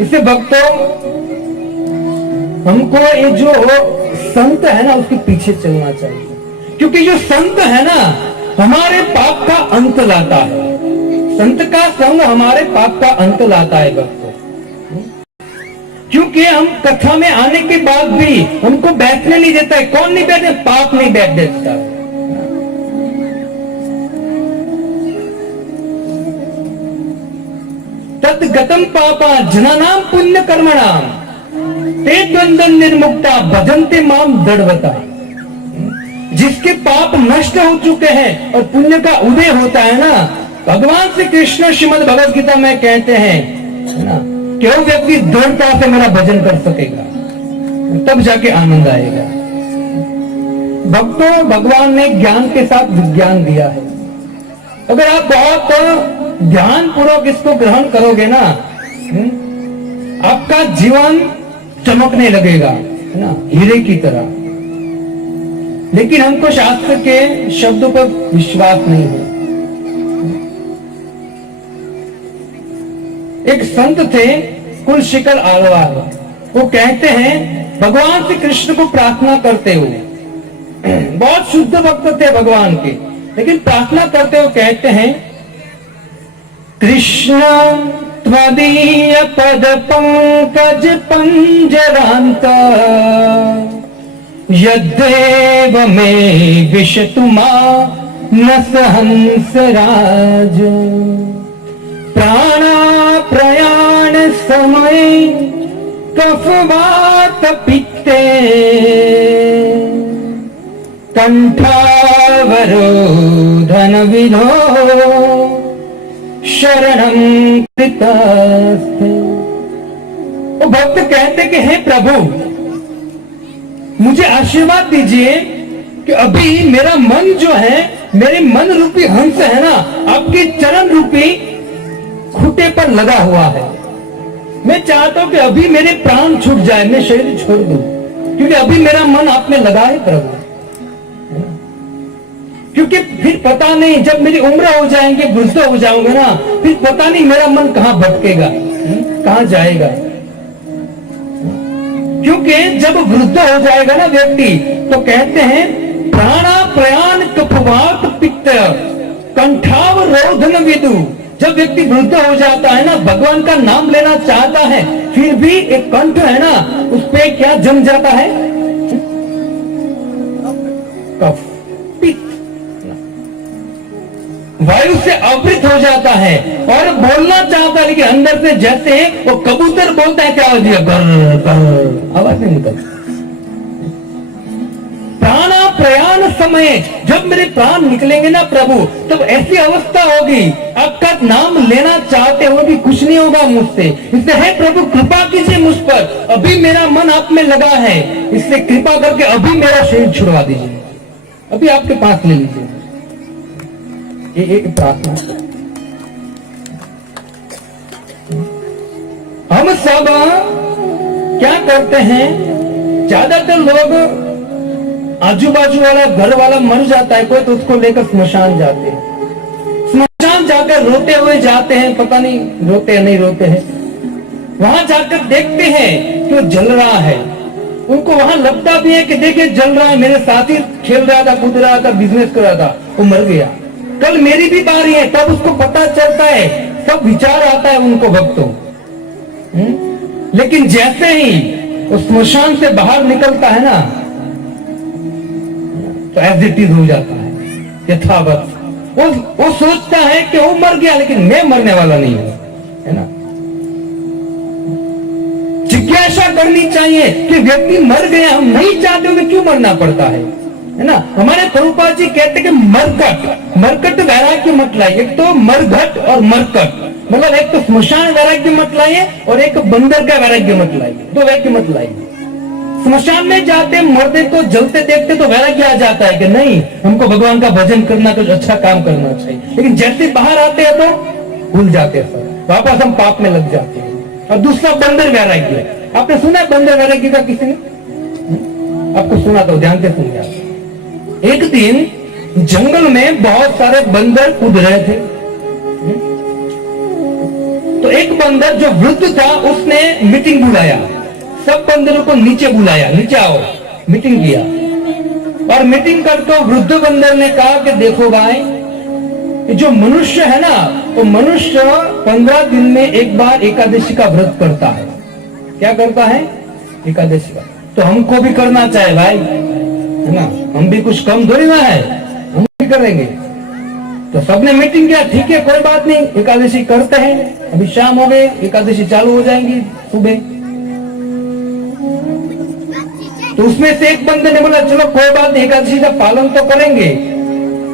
इससे भक्तों, हमको ये जो संत है ना, उसके पीछे चलना चाहिए, क्योंकि जो संत है ना, हमारे पाप का अंत लाता है। संत का संग हमारे पाप का अंत लाता है भक्तों। क्योंकि हम कथा में आने के बाद भी हमको बैठने नहीं देता है। कौन नहीं बैठे? पाप नहीं बैठ देता। तद्गतम पापा जनानाम पुण्य कर्मणाम ते द्वंद्व निर्मुक्ता भजन्ते माम दृढ़वता। जिसके पाप नष्ट हो चुके हैं और पुण्य का उदय होता है ना, भगवान श्री कृष्ण श्रीमद् भगवद गीता में कहते हैं, है ना, कि वो व्यक्ति दृढ़ता से मेरा भजन कर सकेगा, तब जाके आनंद आएगा। भक्तों, भगवान ने ज्ञान के साथ विज्ञान दिया है। अगर आप बहुत ध्यान पूर्वक इसको ग्रहण करोगे ना, आपका जीवन चमकने लगेगा, है ना, हीरे की तरह। लेकिन हमको शास्त्र के शब्दों पर विश्वास नहीं है। एक संत थे कुलशिखर आलवार, वो कहते हैं भगवान श्री कृष्ण को प्रार्थना करते हुए, बहुत शुद्ध भक्त थे भगवान के, लेकिन प्रार्थना करते हुए कहते हैं, कृष्ण त्वदीय पद पंकज पंजरांत यद्देव में विशतु मानस हंसराज। प्राणा प्रयाण समय कफवात पित्ते कंठावरोधन विधो शरणं कृतास्ते। वो भक्त कहते कि हे प्रभु, मुझे आशीर्वाद दीजिए कि अभी मेरा मन जो है, मेरे मन रूपी हंस है ना, आपके चरण रूपी खूंटे पर लगा हुआ है। मैं चाहता हूं कि अभी मेरे प्राण छूट जाए, मैं शरीर छोड़ दूं, क्योंकि अभी मेरा मन आप में लगा है प्रभु। क्योंकि फिर पता नहीं, जब मेरी उम्र हो जाएंगे, वृद्ध हो जाऊंगा ना, फिर पता नहीं मेरा मन कहां भटकेगा, कहां जाएगा। क्योंकि जब वृद्ध हो जाएगा ना व्यक्ति, तो कहते हैं प्राणा प्रयाण कफवात पित्त कंठावरोधन विदु। जब व्यक्ति वृद्ध हो जाता है ना, भगवान का नाम लेना चाहता है, फिर भी एक कंठ है ना, उस पे क्या जम जाता है? कफ, पित्त, वायु से आवृत हो जाता है और बोलना चाहता है, लेकिन अंदर से जैसे वो कबूतर बोलता है, क्या हो गया, गर गर, आवाज नहीं निकलती। प्राणा प्रयाण समय, जब मेरे प्राण निकलेंगे ना प्रभु, तब ऐसी अवस्था होगी, आपका नाम लेना चाहते हुए भी कुछ नहीं होगा मुझसे। इसलिए हे प्रभु कृपा कीजिए मुझ पर, अभी मेरा मन आप में लगा है, इससे कृपा करके अभी मेरा शरीर छुड़वा दीजिए, अभी आपके पास ले लीजिए। ये एक प्रार्थना। हम सब क्या करते हैं, ज्यादातर लोग आजू बाजू वाला घर वाला मर जाता है कोई तो उसको लेकर स्मशान जाते हैं, स्मशान जाकर रोते हुए जाते हैं, पता नहीं रोते या नहीं रोते हैं। वहां जाकर देखते हैं कि वो जल रहा है, उनको वहां लगता भी है कि देखिए जल रहा है, मेरे साथी खेल रहा था, कूद रहा था, बिजनेस कर रहा था, वो मर गया, कल मेरी भी बारी है। तब उसको पता चलता है, सब विचार आता है उनको भक्तों। लेकिन जैसे ही वो स्मशान से बाहर निकलता है ना, तो एज इट इज हो जाता है यथावत। वो सोचता है कि वो मर गया, लेकिन मैं मरने वाला नहीं हूं, है ना। जिज्ञासा करनी चाहिए कि व्यक्ति मर गया, हम नहीं चाहते हमें क्यों मरना पड़ता है ना। हमारे प्रभुपाद जी कहते कि मरकट वैराग्य मत लाइए। एक तो मरघट और मरकट, मतलब एक तो स्मशान वैराग्य मत लाइए और एक बंदर का वैराग्य मत लाइए, दो वैराग्य मत लाइए। स्मशान में जाते मरते को जलते देखते तो वैराग्य आ जाता है कि नहीं, हमको भगवान का भजन करना, कुछ अच्छा काम करना चाहिए। लेकिन जैसे बाहर आते हैं तो भूल जाते हैं सब, वापस हम पाप में लग जाते हैं। और दूसरा बंदर वैराग्य, आपने सुना है बंदर वैराग्य का किसी ने? आपको सुना तो ध्यान से सुन जाए। एक दिन जंगल में बहुत सारे बंदर कूद रहे थे, तो एक बंदर जो वृद्ध था उसने मीटिंग बुलाया, सब बंदरों को नीचे बुलाया, नीचे आओ, मीटिंग किया। और मीटिंग करके वृद्ध बंदर ने कहा कि देखो भाई, जो मनुष्य है ना, तो मनुष्य 15 दिन में एक बार एकादशी का व्रत करता है। क्या करता है? एकादशी का। तो हमको भी करना चाहिए भाई, है ना, हम भी कुछ कम थोड़ी ना है, हम भी करेंगे। तो सबने मीटिंग किया, ठीक है कोई बात नहीं, एकादशी करते हैं। अभी शाम हो गए, एकादशी चालू हो जाएंगी सुबह। तो उसमें से एक बंदे ने बोला चलो कोई बात नहीं, एकादशी का पालन तो करेंगे,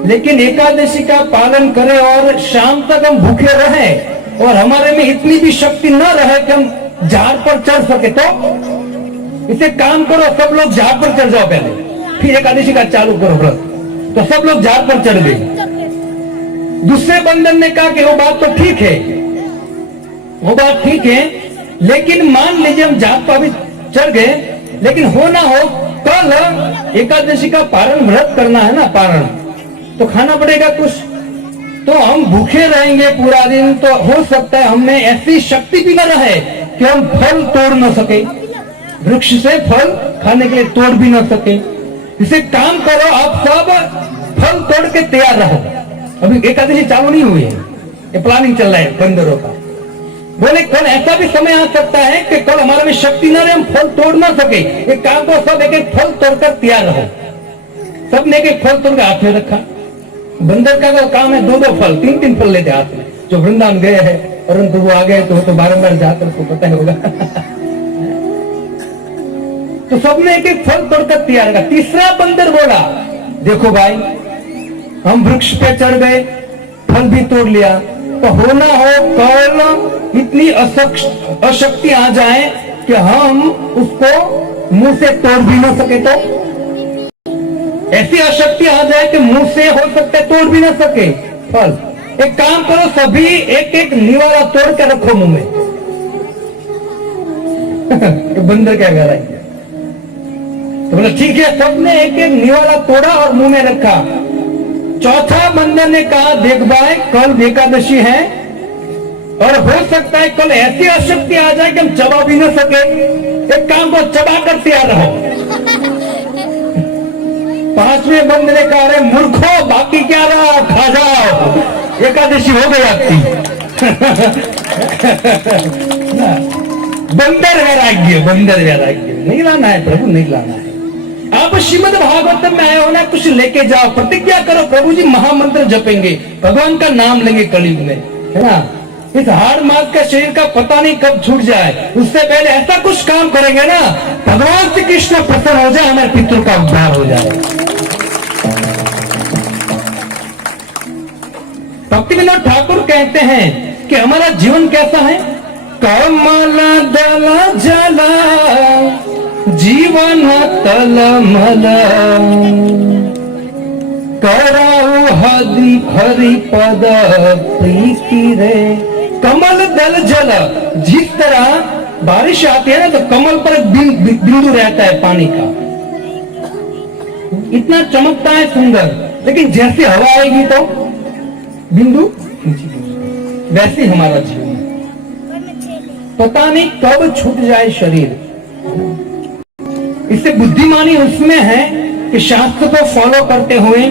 लेकिन एकादशी का पालन करें और शाम तक हम भूखे रहें और हमारे में इतनी भी शक्ति न रहे कि हम झाड़ पर चढ़ सके। तो इसे काम करो, सब लोग झाड़ पर चढ़ जाओ पहले, फिर एकादशी का चालू करो व्रत। तो सब लोग झाड़ पर चढ़ गए। दूसरे बंदर ने कहा कि वो बात तो ठीक है, वो बात ठीक है, लेकिन मान लीजिए हम झाड़ पर भी चढ़ गए, लेकिन हो ना हो कल एकादशी का पारण व्रत करना है ना, पारण तो खाना पड़ेगा कुछ। तो हम भूखे रहेंगे पूरा दिन, तो हो सकता है हमें ऐसी शक्ति भी न रहे कि हम फल तोड़ न सके, वृक्ष से फल खाने के लिए तोड़ भी न सके। इसे काम करो, आप सब फल तोड़ के तैयार रहो। अभी एकादशी चालू नहीं हुई है, ये प्लानिंग चल रहा है बंदरों का। बोले कल ऐसा भी समय आ सकता है कि कल हमारे में शक्ति न रहे, हम फल तोड़ ना सके। एक काम करो, सब एक एक फल तोड़कर तैयार रहो। सबने एक एक फल तोड़ के हाथ में रखा। बंदर का तो काम है 2-2 फल, 3-3 फल लेते हाथ में। जो वृंदावन गए हैं, परंतु वो आ गए तो बारम्बार जाकर उसको पता ही होगा। तो सबने एक एक फल तोड़कर तैयार रखा। तीसरा बंदर बोला देखो भाई, हम वृक्ष पे चढ़ गए, फल भी तोड़ लिया, तो होना हो कल इतनी अशक्ति आ जाए कि हम उसको मुंह से तोड़ भी ना सके। तो ऐसी अशक्ति आ जाए कि मुंह से हो सकता है तोड़ भी ना सके फल। एक काम करो, सभी एक एक निवाला तोड़ के रखो मुंह में। बंदर क्या कर रहा है? तो बोला ठीक है, सबने एक एक निवाला तोड़ा और मुंह में रखा। चौथा बंदर ने कहा देख भाई, कल एकादशी है और हो सकता है कल ऐसी अशक्ति आ जाए कि हम चबा भी ना सके। एक काम को चबा कर तैयार रहो। पांचवें बंदर ने कहा अरे मूर्खो, बाकी क्या रहा, खा जाओ, एकादशी हो गई आपकी। बंदर वैराग्य नहीं लाना है प्रभु, नहीं लाना है। आप श्रीमद् भागवतम में आए हो ना, कुछ लेके जाओ, प्रतिज्ञा करो प्रभु जी महामंत्र जपेंगे, भगवान का नाम लेंगे कलयुग में, है ना। इस हाड़ मास का शरीर का पता नहीं कब छूट जाए, उससे पहले ऐसा कुछ काम करेंगे ना, भगवान श्री कृष्ण प्रसन्न हो जाए, हमारे पितरों का उद्धार हो जाए। भक्ति विनोद ठाकुर कहते हैं कि हमारा जीवन कैसा है? कमल दल जला जीवन तलमल, कराऊ हरि पद प्रीति रे। कमल दल जल, जिस तरह बारिश आती है ना तो कमल पर एक बिंदु रहता है पानी का, इतना चमकता है सुंदर, लेकिन जैसे हवा आएगी तो बिंदु, वैसे हमारा जीवन पता नहीं कब छूट जाए शरीर। इससे बुद्धिमानी उसमें है कि शास्त्र को फॉलो करते हुए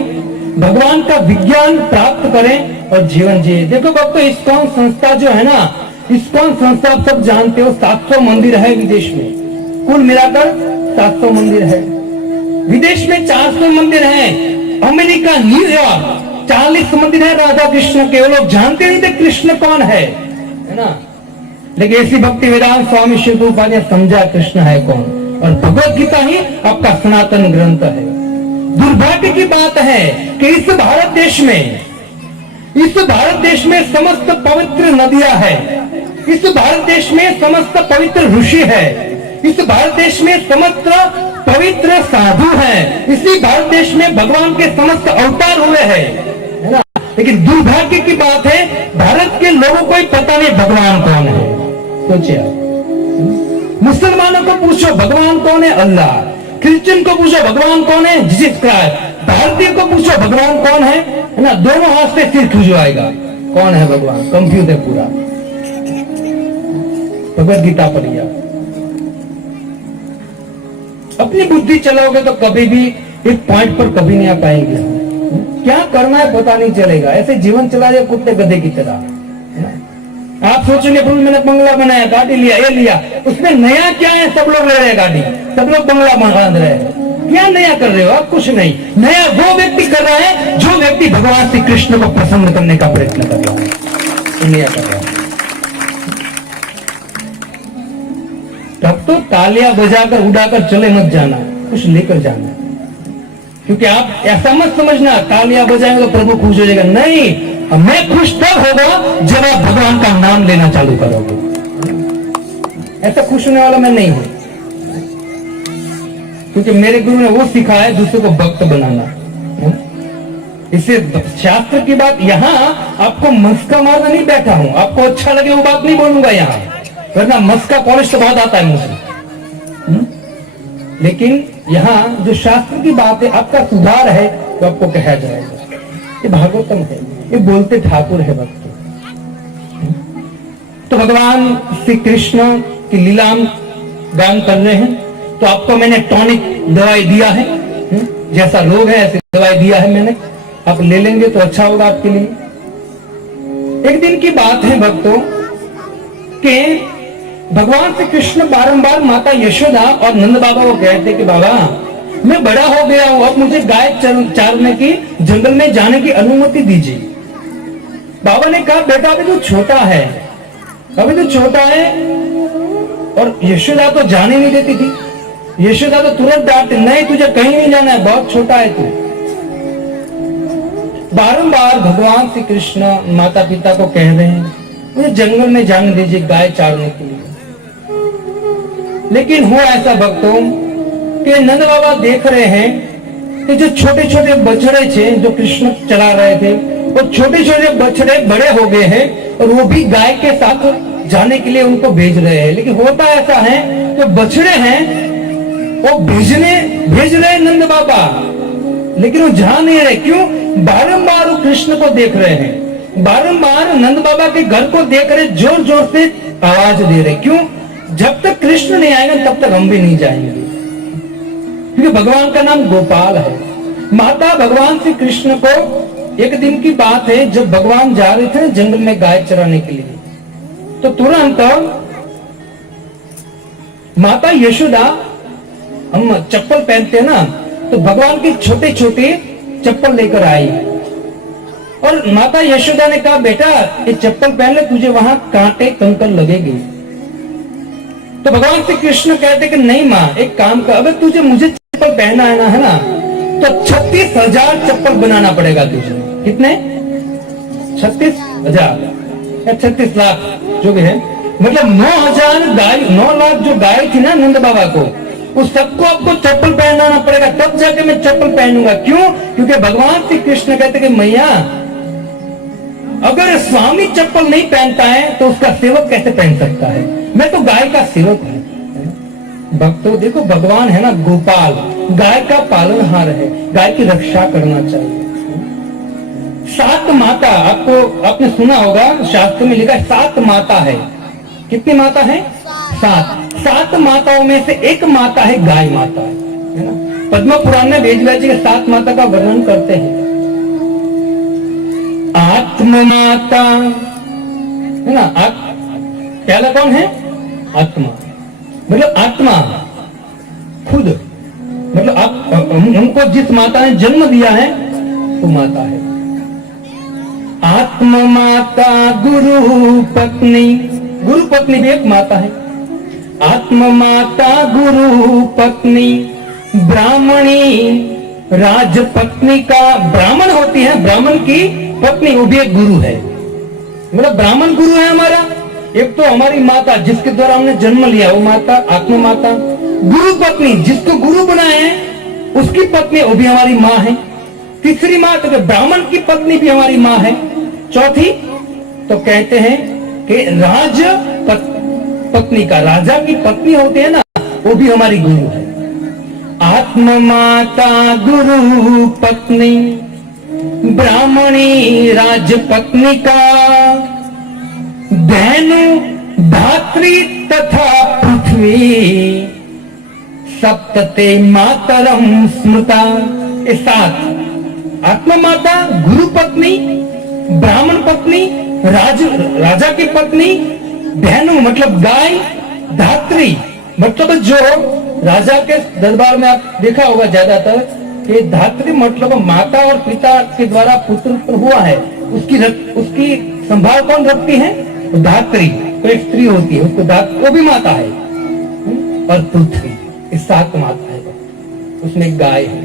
भगवान का विज्ञान प्राप्त करें और जीवन जिए। देखो भक्तों, इस्कॉन संस्था जो है ना, इस्कॉन संस्था आप सब जानते हो 700 मंदिर है विदेश में, कुल मिलाकर 700 मंदिर है। विदेश में 400 मंदिर है। अमेरिका न्यूयॉर्क 40 मंदिर है राधा कृष्ण के। वो लोग जानते नहीं थे कृष्ण कौन है ना, लेकिन ऐसी भक्ति वेदांत स्वामी शिव रूपाचार्य समझा कृष्ण है कौन, और भगवत गीता ही आपका सनातन ग्रंथ है। दुर्भाग्य की बात है कि इस भारत देश में समस्त पवित्र नदियां है, इस भारत देश में समस्त पवित्र ऋषि है, इस भारत देश में समस्त पवित्र साधु है, इसी भारत देश में भगवान के समस्त अवतार हुए हैं, है ना। लेकिन दुर्भाग्य की बात है भारत के लोगों को ही पता नहीं भगवान कौन है। सोचिए आप, मुसलमानों को पूछो भगवान कौन है, अल्लाह। क्रिश्चियन को पूछो भगवान कौन है, जीसस क्राइस्ट। भारतीय को पूछो भगवान कौन है ना, दोनों हाथ से सिर खुजवाएगा कौन है भगवान, कंफ्यूज है पूरा। भगवत गीता पढ़िए, अपनी बुद्धि चलाओगे तो कभी भी एक पॉइंट पर कभी नहीं आ पाएंगे। क्या करना है पता नहीं चलेगा, ऐसे जीवन चला जाए कुत्ते गधे की तरह। आप सोचेंगे प्रभु मैंने बंगला बनाया, गाड़ी लिया, ये लिया, उसमें नया क्या है? सब लोग ले रहे गाड़ी, सब लोग बंगला बांध रहे हैं। क्या नया कर रहे हो आप? कुछ नहीं। नया वो व्यक्ति कर रहा है जो व्यक्ति भगवान श्री कृष्ण को प्रसन्न करने का प्रयत्न कर रहा है, नया कर रहा है। तब तो तालियां बजाकर उड़ाकर चले मत जाना, कुछ लेकर जाना। क्योंकि आप ऐसा मत समझना तालियां बजाएंगे तो प्रभु खुश हो जाएगा, नहीं। मैं खुश तब होगा जब आप भगवान का नाम लेना चालू करोगे। ऐसा खुश होने वाला मैं नहीं हूं, क्योंकि मेरे गुरु ने वो सिखाया है दूसरे को भक्त बनाना। इससे शास्त्र की बात यहां आपको मस्का मारना नहीं बैठा हूं, आपको अच्छा लगे वो बात नहीं बोलूंगा यहां, वरना मस्का पॉलिश तो बहुत आता है मुझे। लेकिन यहां जो शास्त्र की बात है, आपका सुधार है तो आपको कहा जाएगा। ये भागवतम है, ये बोलते ठाकुर है भक्त। तो भगवान श्री कृष्ण की लीला गान कर रहे हैं, तो आपको मैंने टॉनिक दवाई दिया है, जैसा रोग है ऐसी दवाई दिया है मैंने, आप ले लेंगे तो अच्छा होगा आपके लिए। एक दिन की बात है भक्तों कि भगवान श्री कृष्ण बारंबार माता यशोदा और नंद बाबा को कहते कि बाबा मैं बड़ा हो गया हूं, अब मुझे गाय चारने की, जंगल में जाने की अनुमति दीजिए। बाबा ने कहा बेटा अभी तो छोटा है, अभी तो छोटा है। और यशोदा तो जाने नहीं देती थी, यशोदा तो तुरंत डांटती, नहीं तुझे कहीं नहीं जाना है, बहुत छोटा है तू। बारंबार भगवान श्री कृष्ण माता पिता को कह रहे हैं मुझे जंगल में जाने दीजिए गाय चारने के लिए। लेकिन हुआ ऐसा भक्तों कि नंद बाबा देख रहे हैं कि जो छोटे छोटे बछड़े थे जो कृष्ण चला रहे थे, वो छोटे छोटे बछड़े बड़े हो गए हैं और वो भी गाय के साथ जाने के लिए उनको भेज रहे हैं। लेकिन होता ऐसा है कि बछड़े हैं वो भेज रहे नंद बाबा, लेकिन वो जा नहीं रहे। क्यों? बारंबार वो कृष्ण को देख रहे हैं, बारंबार नंद बाबा के घर को देख रहे, जोर जोर से आवाज दे रहे। क्यों? जब तक कृष्ण नहीं आएगा तब तक हम भी नहीं जाएंगे, क्योंकि भगवान का नाम गोपाल है। माता भगवान श्री कृष्ण को, एक दिन की बात है जब भगवान जा रहे थे जंगल में गाय चराने के लिए, तो तुरंत माता यशोदा, हम चप्पल पहनते हैं ना, तो भगवान के छोटे छोटे चप्पल लेकर आई और माता यशोदा ने कहा बेटा ये चप्पल पहन ले, तुझे वहां कांटे कंकर लगेंगे। तो भगवान श्री कृष्ण कहते कि नहीं माँ एक काम कर, अगर तुझे मुझे चप्पल पहना है ना तो 36,000 चप्पल बनाना पड़ेगा तुझे। कितने? 36,000 या 36 लाख जो भी है, मतलब 9,000 गाय, 9 लाख जो गाय थी ना नंद बाबा को, उस सबको आपको चप्पल पहनाना पड़ेगा, तब जाके मैं चप्पल पहनूंगा। क्यों? क्योंकि भगवान श्री कृष्ण कहते कि मैया अगर स्वामी चप्पल नहीं पहनता है तो उसका सेवक कैसे पहन सकता है? मैं तो गाय का सेवक हूं। भक्तों देखो, भगवान है ना गोपाल, गाय का पालनहार है, गाय की रक्षा करना चाहिए। 7 माता, आपने सुना होगा, शास्त्र में लिखा है 7 माता है। कितनी माता है? 7 माताओं में से एक माता है गाय माता, है ना। पद्म पुराण में वेदव्यास जी के 7 माता का वर्णन करते हैं। आत्म माता, है ना। पहला कौन है? आत्मा, मतलब आत्मा खुद, मतलब आप उनको जिस माता ने जन्म दिया है वो माता है। आत्म माता गुरु पत्नी, गुरु पत्नी भी एक माता है। आत्म माता गुरु पत्नी ब्राह्मणी राजपत्नी का, ब्राह्मण होती है, ब्राह्मण की पत्नी, वो भी एक गुरु है। मतलब ब्राह्मण गुरु है हमारा। एक तो हमारी माता जिसके द्वारा हमने जन्म लिया वो माता आत्म माता, गुरु पत्नी जिसको गुरु बनाए हैं उसकी पत्नी वो भी हमारी माँ है। तीसरी माँ तो ब्राह्मण की पत्नी भी हमारी माँ है। चौथी तो कहते हैं कि राज पत्नी का, राजा की पत्नी होती है ना, वो भी हमारी गुरु है। आत्म माता गुरु पत्नी ब्राह्मणी राजपत्नी का, धेनु धात्री तथा पृथ्वी सप्तते मातरम स्मृता। ये 7 आत्मा माता, गुरु पत्नी, ब्राह्मण पत्नी, राजा की पत्नी, धेनु मतलब गाय, धात्री मतलब जो राजा के दरबार में आप देखा होगा ज्यादातर कि धात्री मतलब माता और पिता के द्वारा पुत्र हुआ है, उसकी संभाल कौन रखती है? धात्री। तो एक स्त्री होती है, उसको वो भी माता है। और पृथ्वी, इस 7 माता है, उसमें गाय है।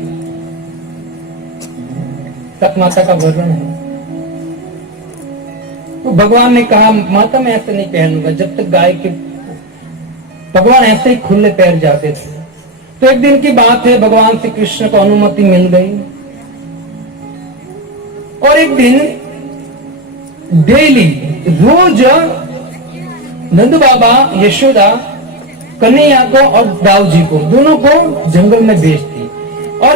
7 माता का वर्णन है। तो भगवान ने कहा माता मैं ऐसे नहीं पहनूंगा जब तक गाय के, भगवान ऐसे ही खुले पैर जाते थे। तो एक दिन की बात है, भगवान श्री कृष्ण को अनुमति मिल गई और एक दिन डेली रोज नंद बाबा यशोदा कन्हैया को और दाऊ जी को, दोनों को जंगल में भेजती। और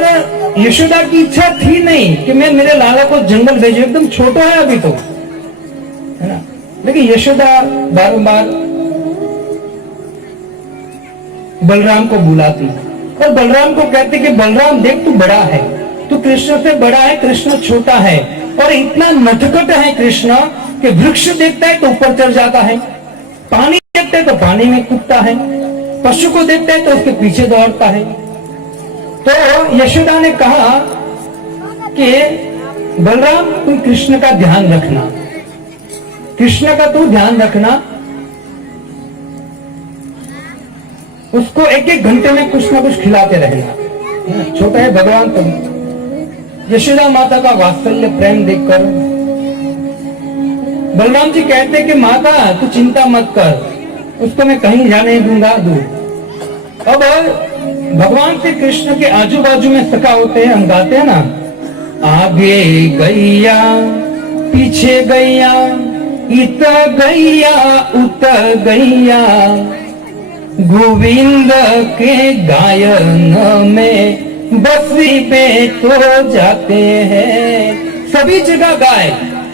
यशोदा की इच्छा थी नहीं कि मैं मेरे लाला को जंगल भेजूं, एकदम छोटा है अभी तो, है ना। लेकिन यशोदा बारंबार बलराम को बुलाती और बलराम को कहती कि बलराम देख तू बड़ा है, तू कृष्ण से बड़ा है, कृष्ण छोटा है और इतना नटखट है कृष्ण कि वृक्ष देखता है तो ऊपर चढ़ जाता है, पानी देखता है तो पानी में कूदता है, पशु को देखता है तो उसके पीछे दौड़ता है। तो यशोदा ने कहा कि बलराम तुम कृष्ण का ध्यान रखना, कृष्ण का तू ध्यान रखना, उसको 1-1 घंटे में कुछ ना कुछ खिलाते रहना, छोटा है भगवान तुम। यशोदा माता का वात्सल्य प्रेम देखकर बलराम जी कहते हैं कि माता तू चिंता मत कर, उसको मैं कहीं जाने दूंगा दूर। अब भगवान श्री कृष्ण के आजू बाजू में सखा होते हैं, हम गाते हैं ना, आगे गैया पीछे गैया इत गैया उत गैया, गोविंद के गायन में बसी पे तो जाते हैं। सभी जगह गाय,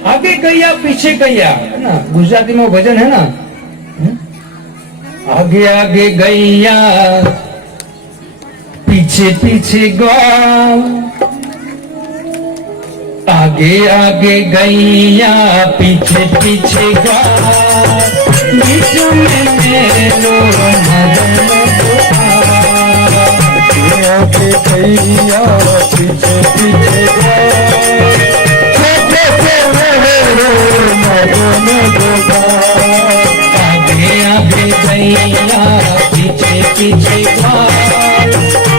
आगे गैया पीछे गैया, है ना, गुजराती में भजन है ना, आगे आगे गैया पीछे पीछे गाय, आगे आगे गैया पीछे पीछे गाय, बीच में मेरो मदन आगे गैया पीछे पीछे गाय, छोटे से मेरो मदन आगे आगे गैया पीछे पीछे गाय,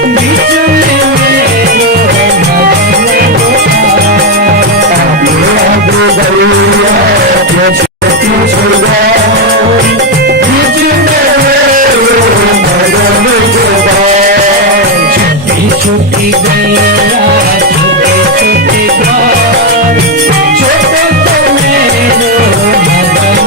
बीच में मेरो मदन गैया पीछे पीछे छोटी गैया छोटे छोटे गाय, छोटे से मेरो मदन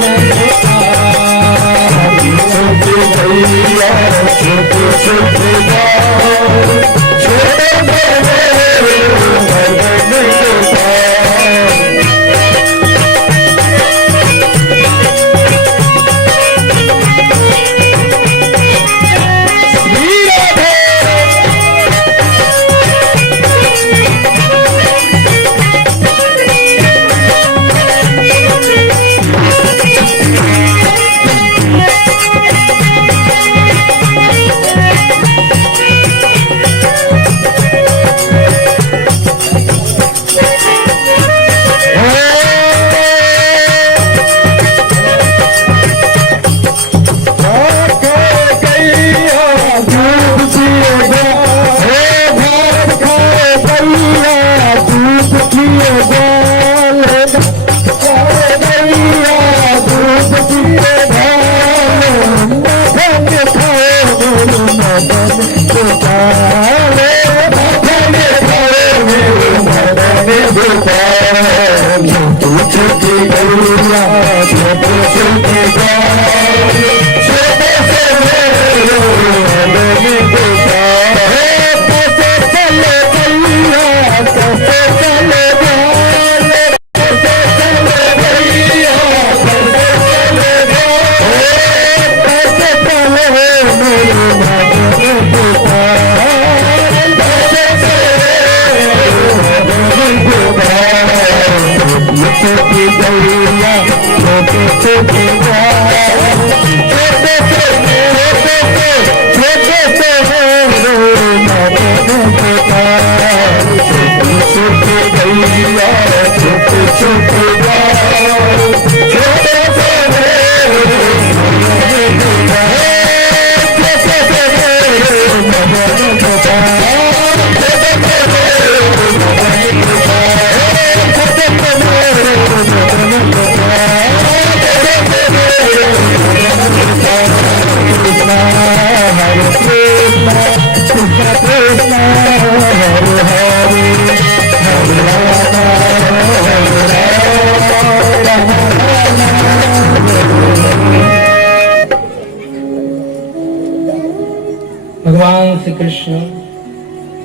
भगवान श्री कृष्ण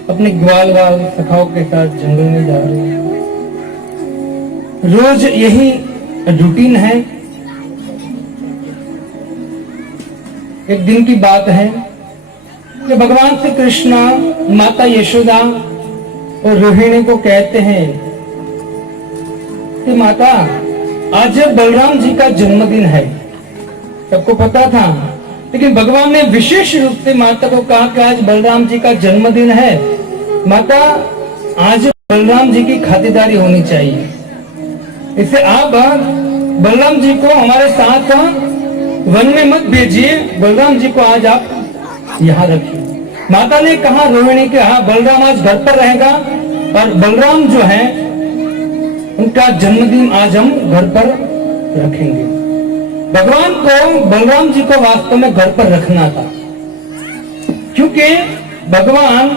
अपने ग्वाल वाल सखाओं के साथ जंगल में जा रहे हैं। रोज यही रूटीन है। एक दिन की बात है कि भगवान श्री कृष्ण माता यशोदा और रोहिणी को कहते हैं कि माता, आज बलराम जी का जन्मदिन है। सबको पता था, लेकिन भगवान ने विशेष रूप से माता को कहा कि आज बलराम जी का जन्मदिन है। माता, आज बलराम जी की खातिरदारी होनी चाहिए। इससे आप बलराम जी को हमारे साथ वन में मत भेजिए, बलराम जी को आज आप यहाँ रखिए। माता ने कहा रोहिणी के, हाँ बलराम आज घर पर रहेगा और बलराम जो है उनका जन्मदिन आज हम घर पर रखेंगे। भगवान को बलराम जी को वास्तव में घर पर रखना था, क्योंकि भगवान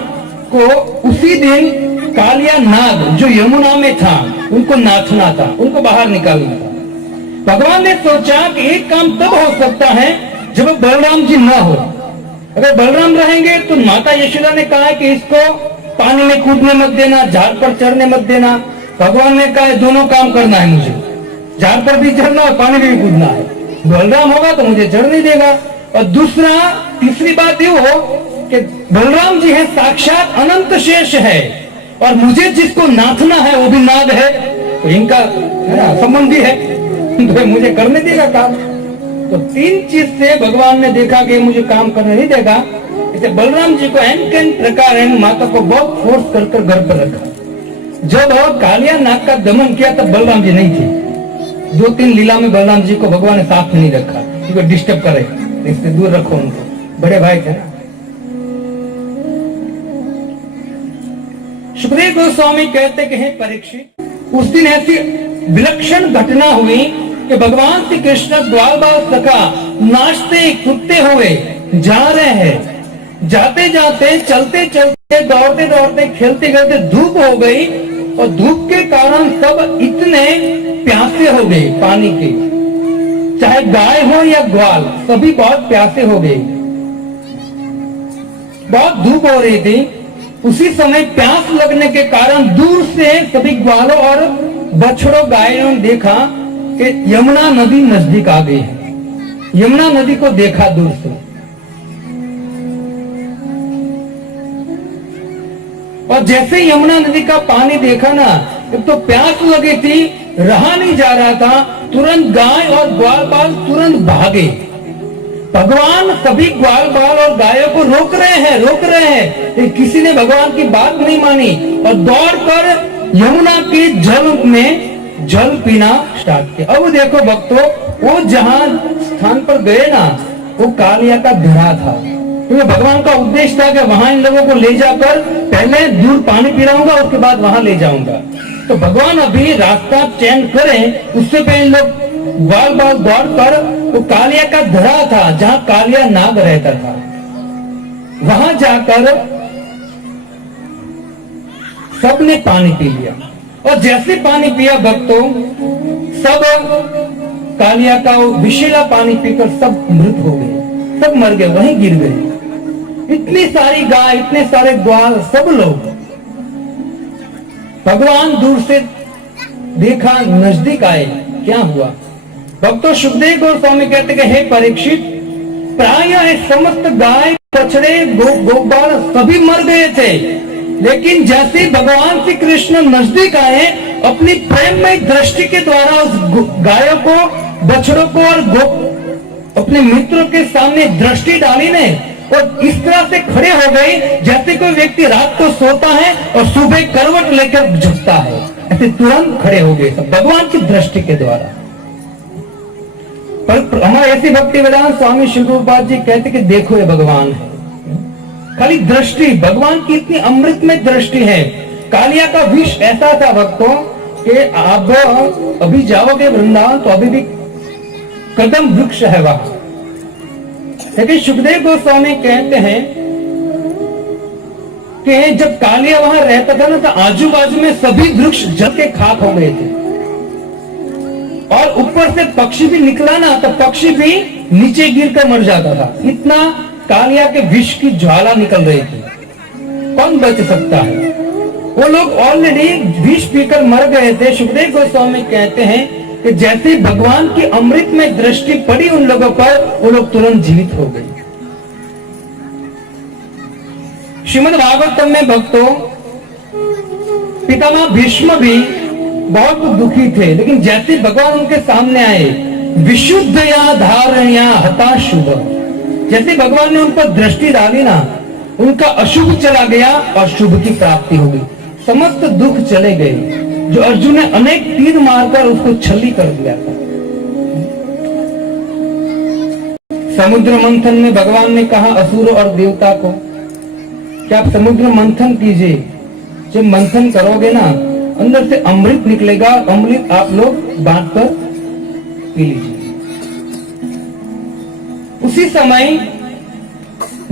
को उसी दिन कालिया नाग जो यमुना में था उनको नाचना था, उनको बाहर निकालना था। भगवान ने सोचा कि एक काम तब हो सकता है जब बलराम जी न हो। अगर बलराम रहेंगे तो माता यशोदा ने कहा कि इसको पानी में कूदने मत देना, झाड़ पर चढ़ने मत देना। भगवान ने कहा दोनों काम करना है मुझे, झाड़ पर भी चढ़ना और पानी में भी कूदना है। बलराम होगा तो मुझे चढ़ने देगा। और तीसरी बात ये हो कि बलराम जी है साक्षात अनंत शेष है और मुझे जिसको नाथना है वो भी नाग है, तो इनका संबंधी है, तो मुझे करने देगा काम। तो तीन चीज से भगवान ने देखा कि मुझे काम करने नहीं देगा, इसलिए बलराम जी को एन प्रकार माता को बहुत फोर्स कर घर पर रखा। जब कालिया नाग का दमन किया तब बलराम जी नहीं थे। 2-3 लीला में बलराम जी को भगवान ने साथ नहीं रखा, क्योंकि डिस्टर्ब करे, इससे दूर रखो उनको, बड़े भाई थे ना। सुखदेव गोस्वामी कहते कि हे परीक्षित, उस दिन ऐसी विलक्षण घटना हुई कि भगवान श्री कृष्ण ग्वाल बाल सखा नाचते कूदते हुए जा रहे हैं। जाते जाते, चलते चलते, दौड़ते दौड़ते, खेलते खेलते धूप हो गई और धूप के कारण सब इतने प्यासे हो गए पानी के, चाहे गाय हो या ग्वाल, सभी बहुत प्यासे हो गए। बहुत धूप हो रही थी। उसी समय प्यास लगने के कारण दूर से सभी ग्वालों और बछड़ों गायों ने देखा कि यमुना नदी नजदीक आ गई है। यमुना नदी को देखा दूर से, और जैसे यमुना नदी का पानी देखा ना, एक तो प्यास लगी थी, रहा नहीं जा रहा था, तुरंत गाय और ग्वाल बाल तुरंत भागे। भगवान सभी ग्वाल बाल और गायों को रोक रहे हैं, लेकिन किसी ने भगवान की बात नहीं मानी और दौड़कर यमुना के जल में जल पीना स्टार्ट किया। अब देखो भक्तों, वो जहां स्थान पर गए ना, वो कालिया का धरा था, क्योंकि भगवान का उद्देश्य था कि वहां इन लोगों को ले जाकर पहले दूर पानी पिलाऊंगा, उसके बाद वहां ले जाऊंगा। तो भगवान अभी रास्ता चयन करें, उससे पहले लोग ग्वाल बाल दौड़ कर वो कालिया का धरा था, जहां कालिया नाग रहता था, वहां जाकर सबने पानी पी लिया। और जैसे पानी पिया भक्तों, सब कालिया का वो विषैला पानी पीकर सब मृत हो गए, सब मर गए, वहीं गिर गए। इतनी सारी गाय, इतने सारे ग्वाल, सब लोग। भगवान दूर से देखा, नजदीक आए, क्या हुआ? भक्तों, सुखदेव गोस्वामी कहते कि हे परीक्षित, प्रायः समस्त गाय, बछड़े, गोपाल सभी मर गए थे, लेकिन जैसे भगवान श्री कृष्ण नजदीक आए, अपनी प्रेममय दृष्टि के द्वारा उस गायों को, बछड़ों को और अपने मित्रों के सामने दृष्टि डाली ने, और इस तरह से खड़े हो गए जैसे कोई व्यक्ति रात को सोता है और सुबह करवट लेकर झुकता है, ऐसे तुरंत खड़े हो गए सब भगवान की दृष्टि के द्वारा। पर हमारे ऐसी भक्ति वेदांत स्वामी श्री रूपपाद जी कहते कि देखो ये भगवान है, खाली दृष्टि, भगवान की इतनी अमृत में दृष्टि है। कालिया का विष ऐसा था भक्तों कि आप अभी जाओगे वृंदावन तो अभी भी कदम वृक्ष है वहां, लेकिन सुखदेव गोस्वामी कहते हैं कि जब कालिया वहां रहता था ना, तो आजू बाजू में सभी वृक्ष जल के खाक हो गए थे, और ऊपर से पक्षी भी निकला ना, तो पक्षी भी नीचे गिरकर मर जाता था। इतना कालिया के विष की ज्वाला निकल रही थी, कौन बच सकता है? वो लोग ऑलरेडी विष पीकर मर गए थे। सुखदेव गोस्वामी कहते हैं कि जैसे भगवान की अमृत में दृष्टि पड़ी उन लोगों पर, वो लोग तुरंत जीवित हो गए। श्रीमद् भागवतम में भक्तों, पितामह भीष्म भी बहुत दुखी थे, लेकिन जैसे भगवान उनके सामने आए, विशुद्धया धारणया हताशुभ, जैसे भगवान ने उन पर दृष्टि डाली ना, उनका अशुभ चला गया और शुभ की प्राप्ति हो गई, समस्त दुख चले गए। जो अर्जुन ने अनेक तीर मारकर उसको छली कर दिया था। समुद्र मंथन में भगवान ने कहा असुर और देवता को कि आप समुद्र मंथन कीजिए, जब मंथन करोगे ना, अंदर से अमृत निकलेगा, अमृत आप लोग बांट कर पी लीजिए। उसी समय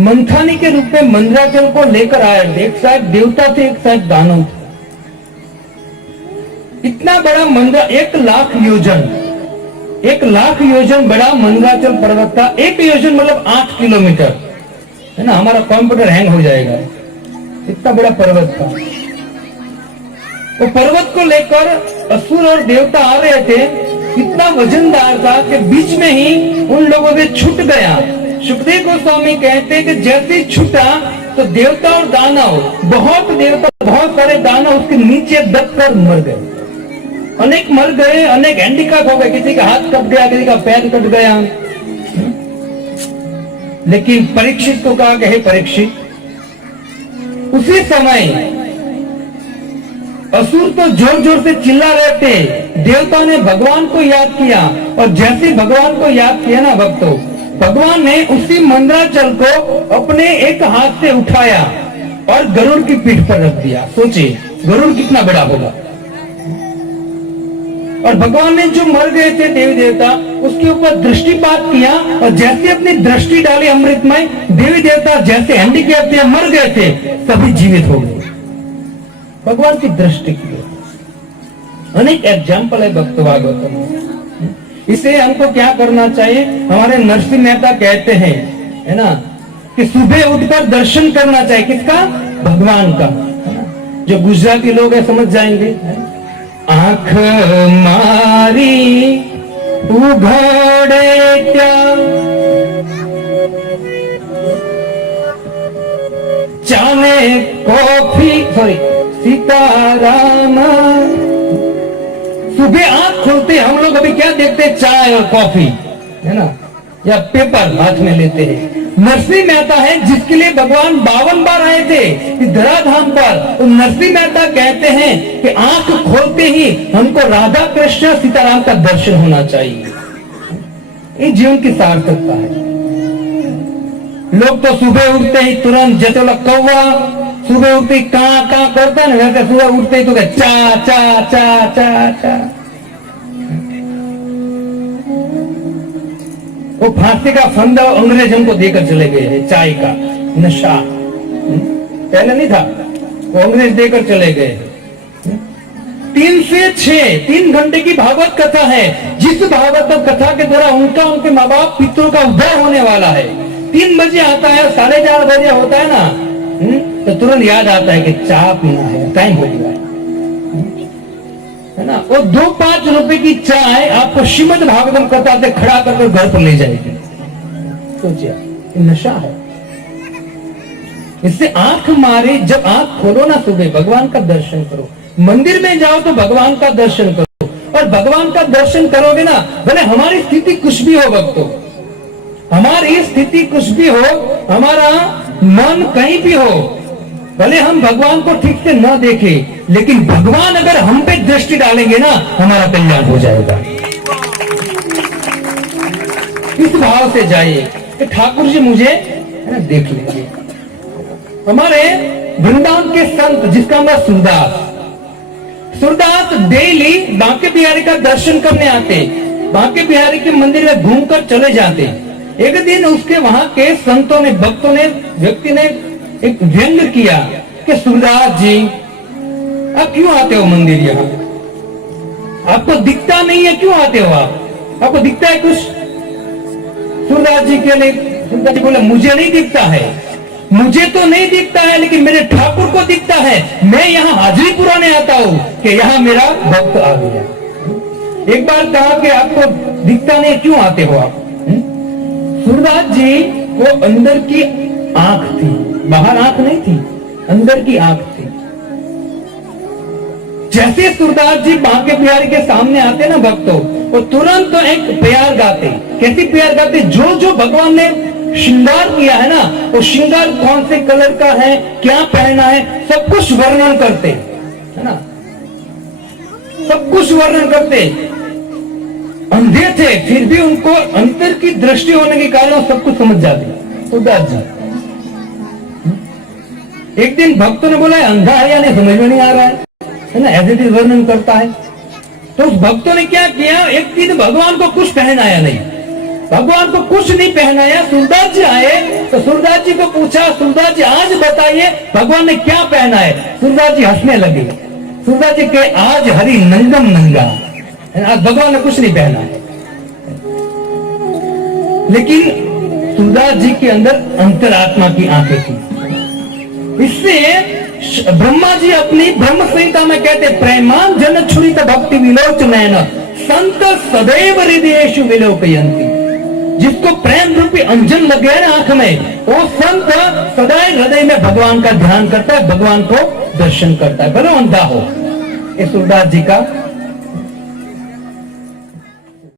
मंथानी के रूप में मंदराचल को लेकर आया, एक साइड देवता थे, एक साइड दानव थे। इतना बड़ा मंदिर, 1 लाख योजन बड़ा मंदराचल पर्वत था। 1 योजन मतलब 8 किलोमीटर है ना, हमारा कंप्यूटर हैंग हो जाएगा, इतना बड़ा पर्वत था। वो पर्वत को लेकर असुर और देवता आ रहे थे, इतना वजनदार था कि बीच में ही उन लोगों से छूट गया। सुखदेव गोस्वामी कहते हैं कि जैसे छूटा तो देवता और दानव, बहुत देवता, बहुत सारे दानव उसके नीचे दबकर मर गए। अनेक मर गए, अनेक हैंडीकैप हो गए, किसी का हाथ कट गया, किसी का पैर कट गया। लेकिन परीक्षित को कहा कि हे परीक्षित, उसी समय असुर तो जोर जोर से चिल्ला रहे थे, देवता ने भगवान को याद किया, और जैसे भगवान को याद किया ना भक्तों, भगवान ने उसी मंदराचल को अपने एक हाथ से उठाया और गरुड़ की पीठ पर रख दिया। सोचिए गरुड़ कितना बड़ा होगा। और भगवान ने जो मर गए थे देवी देवता, उसके ऊपर दृष्टिपात किया, और जैसे अपनी दृष्टि डाली अमृतमय, देवी देवता जैसे हैंडीकैप थे, मर गए थे, सभी जीवित हो गए भगवान की दृष्टि की। अनेक एग्जाम्पल है भक्त भागवतम में। इसे हमको क्या करना चाहिए? हमारे नरसिंह मेहता कहते हैं, है ना, कि सुबह उठकर दर्शन करना चाहिए। किसका? भगवान का। जो गुजराती लोग है समझ जाएंगे। आंख मारी उघाड़े क्या, चाने कॉफी सीताराम। सुबह आंख खोलते हम लोग अभी क्या देखते हैं? चाय और कॉफी, है ना, या पेपर हाथ में लेते हैं। नरसिंह मेहता है जिसके लिए भगवान 52 बार आए थे इस धराधाम पर। तो नरसिंह मेहता कहते हैं कि आंख खोलते ही हमको राधा कृष्ण सीताराम का दर्शन होना चाहिए। ये जीवन की सार्थकता है। लोग तो सुबह उठते ही तुरंत, जैसे लोग कौवा सुबह उठते ही kaa करता है ना, वैसे सुबह उठते ही तो चा चा चा चा चा। वो फांसी का फंदा अंग्रेज हमको देकर चले गए हैं, चाय का नशा। पहले नहीं था, वो अंग्रेज देकर चले गए। 3 से 6 3 घंटे की भागवत कथा है, जिस भागवत कथा के द्वारा उनके माँ बाप पितरों का उद्धार होने वाला है। 3 बजे आता है, 4:30 बजे होता है ना, तो तुरंत याद आता है कि चाय पीना है, टाइम हो गया है ना। वो 2-5 रुपए की चाय आपको श्रीमद् भागवतम कथा से खड़ा करके घर पर ले जाएगी। सोचिए, नशा है। इससे आंख मारे, जब आंख खोलो ना सुबह, भगवान का दर्शन करो। मंदिर में जाओ तो भगवान का दर्शन करो, और भगवान का दर्शन करोगे ना, भले हमारी स्थिति कुछ भी हो भक्तों, हमारी स्थिति कुछ भी हो, हमारा मन कहीं भी हो, भले हम भगवान को ठीक से न देखें, लेकिन भगवान अगर हम पे दृष्टि डालेंगे ना, हमारा कल्याण हो जाएगा। इस भाव से जाइए कि ठाकुर जी मुझे देख लेंगे। हमारे वृंदावन के संत, जिसका नाम सूरदास डेली बांके बिहारी का दर्शन करने आते, बांके बिहारी के मंदिर में घूमकर चले जाते। एक दिन उसके वहां के संतों ने, भक्तों ने, व्यक्ति ने एक व्यंग किया कि सूरदास जी आप क्यों आते हो मंदिर? यहाँ आपको दिखता नहीं है, क्यों आते हो आप? आपको दिखता है कुछ? सूरदास जी के लिए, सूरदास जी बोले मुझे नहीं दिखता है, मुझे तो नहीं दिखता है, लेकिन मेरे ठाकुर को दिखता है। मैं यहाँ हाजिरी पुराने आता हूँ कि यहाँ मेरा भक्त आ गया। एक बार कहा कि आपको दिखता नहीं, क्यों आते हो आप? सूरदास जी वो अंदर की आंख थी, बाहर आंख नहीं थी, अंदर की आंख थी। जैसे सूरदास जी बांके बिहारी के सामने आते ना भक्तों, वो तुरंत तो एक प्यार गाते। कैसी प्यार गाते? जो जो भगवान ने श्रृंगार किया है ना, वो श्रृंगार कौन से कलर का है, क्या पहना है, सब कुछ वर्णन करते, है ना, सब कुछ वर्णन करते। अंधे थे, फिर भी उनको अंतर की दृष्टि होने के कारण सब कुछ समझ जाते सूरदास जी। एक दिन भक्तों ने बोला अंधा है या नहीं समझ में नहीं आ रहा है ना, ऐसे भी वर्णन करता है। तो उस भक्तों ने क्या किया, एक दिन भगवान को कुछ पहनाया नहीं, भगवान को कुछ नहीं पहनाया। सूरदास जी आए तो सूरदास जी को पूछा, सूरदास जी आज बताइए भगवान ने क्या पहना है? सूरदास जी हंसने लगे। सूरदास जी कहे आज हरि नंगम नंगा, आज भगवान ने कुछ नहीं पहना है। लेकिन सूरदास जी के अंदर अंतरात्मा की आंखें थी। इससे ब्रह्मा जी अपनी ब्रह्म संहिता में कहते प्रेमान जन छुरित भक्ति विलोचनैन संत सदैव हृदयेषु विलोकयन्ति। जिसको प्रेम रूपी अंजन लग गया ना आंख में, वो संत सदैव हृदय में भगवान का ध्यान करता है, भगवान को दर्शन करता है, भले अंधा हो। ये सूरदास जी का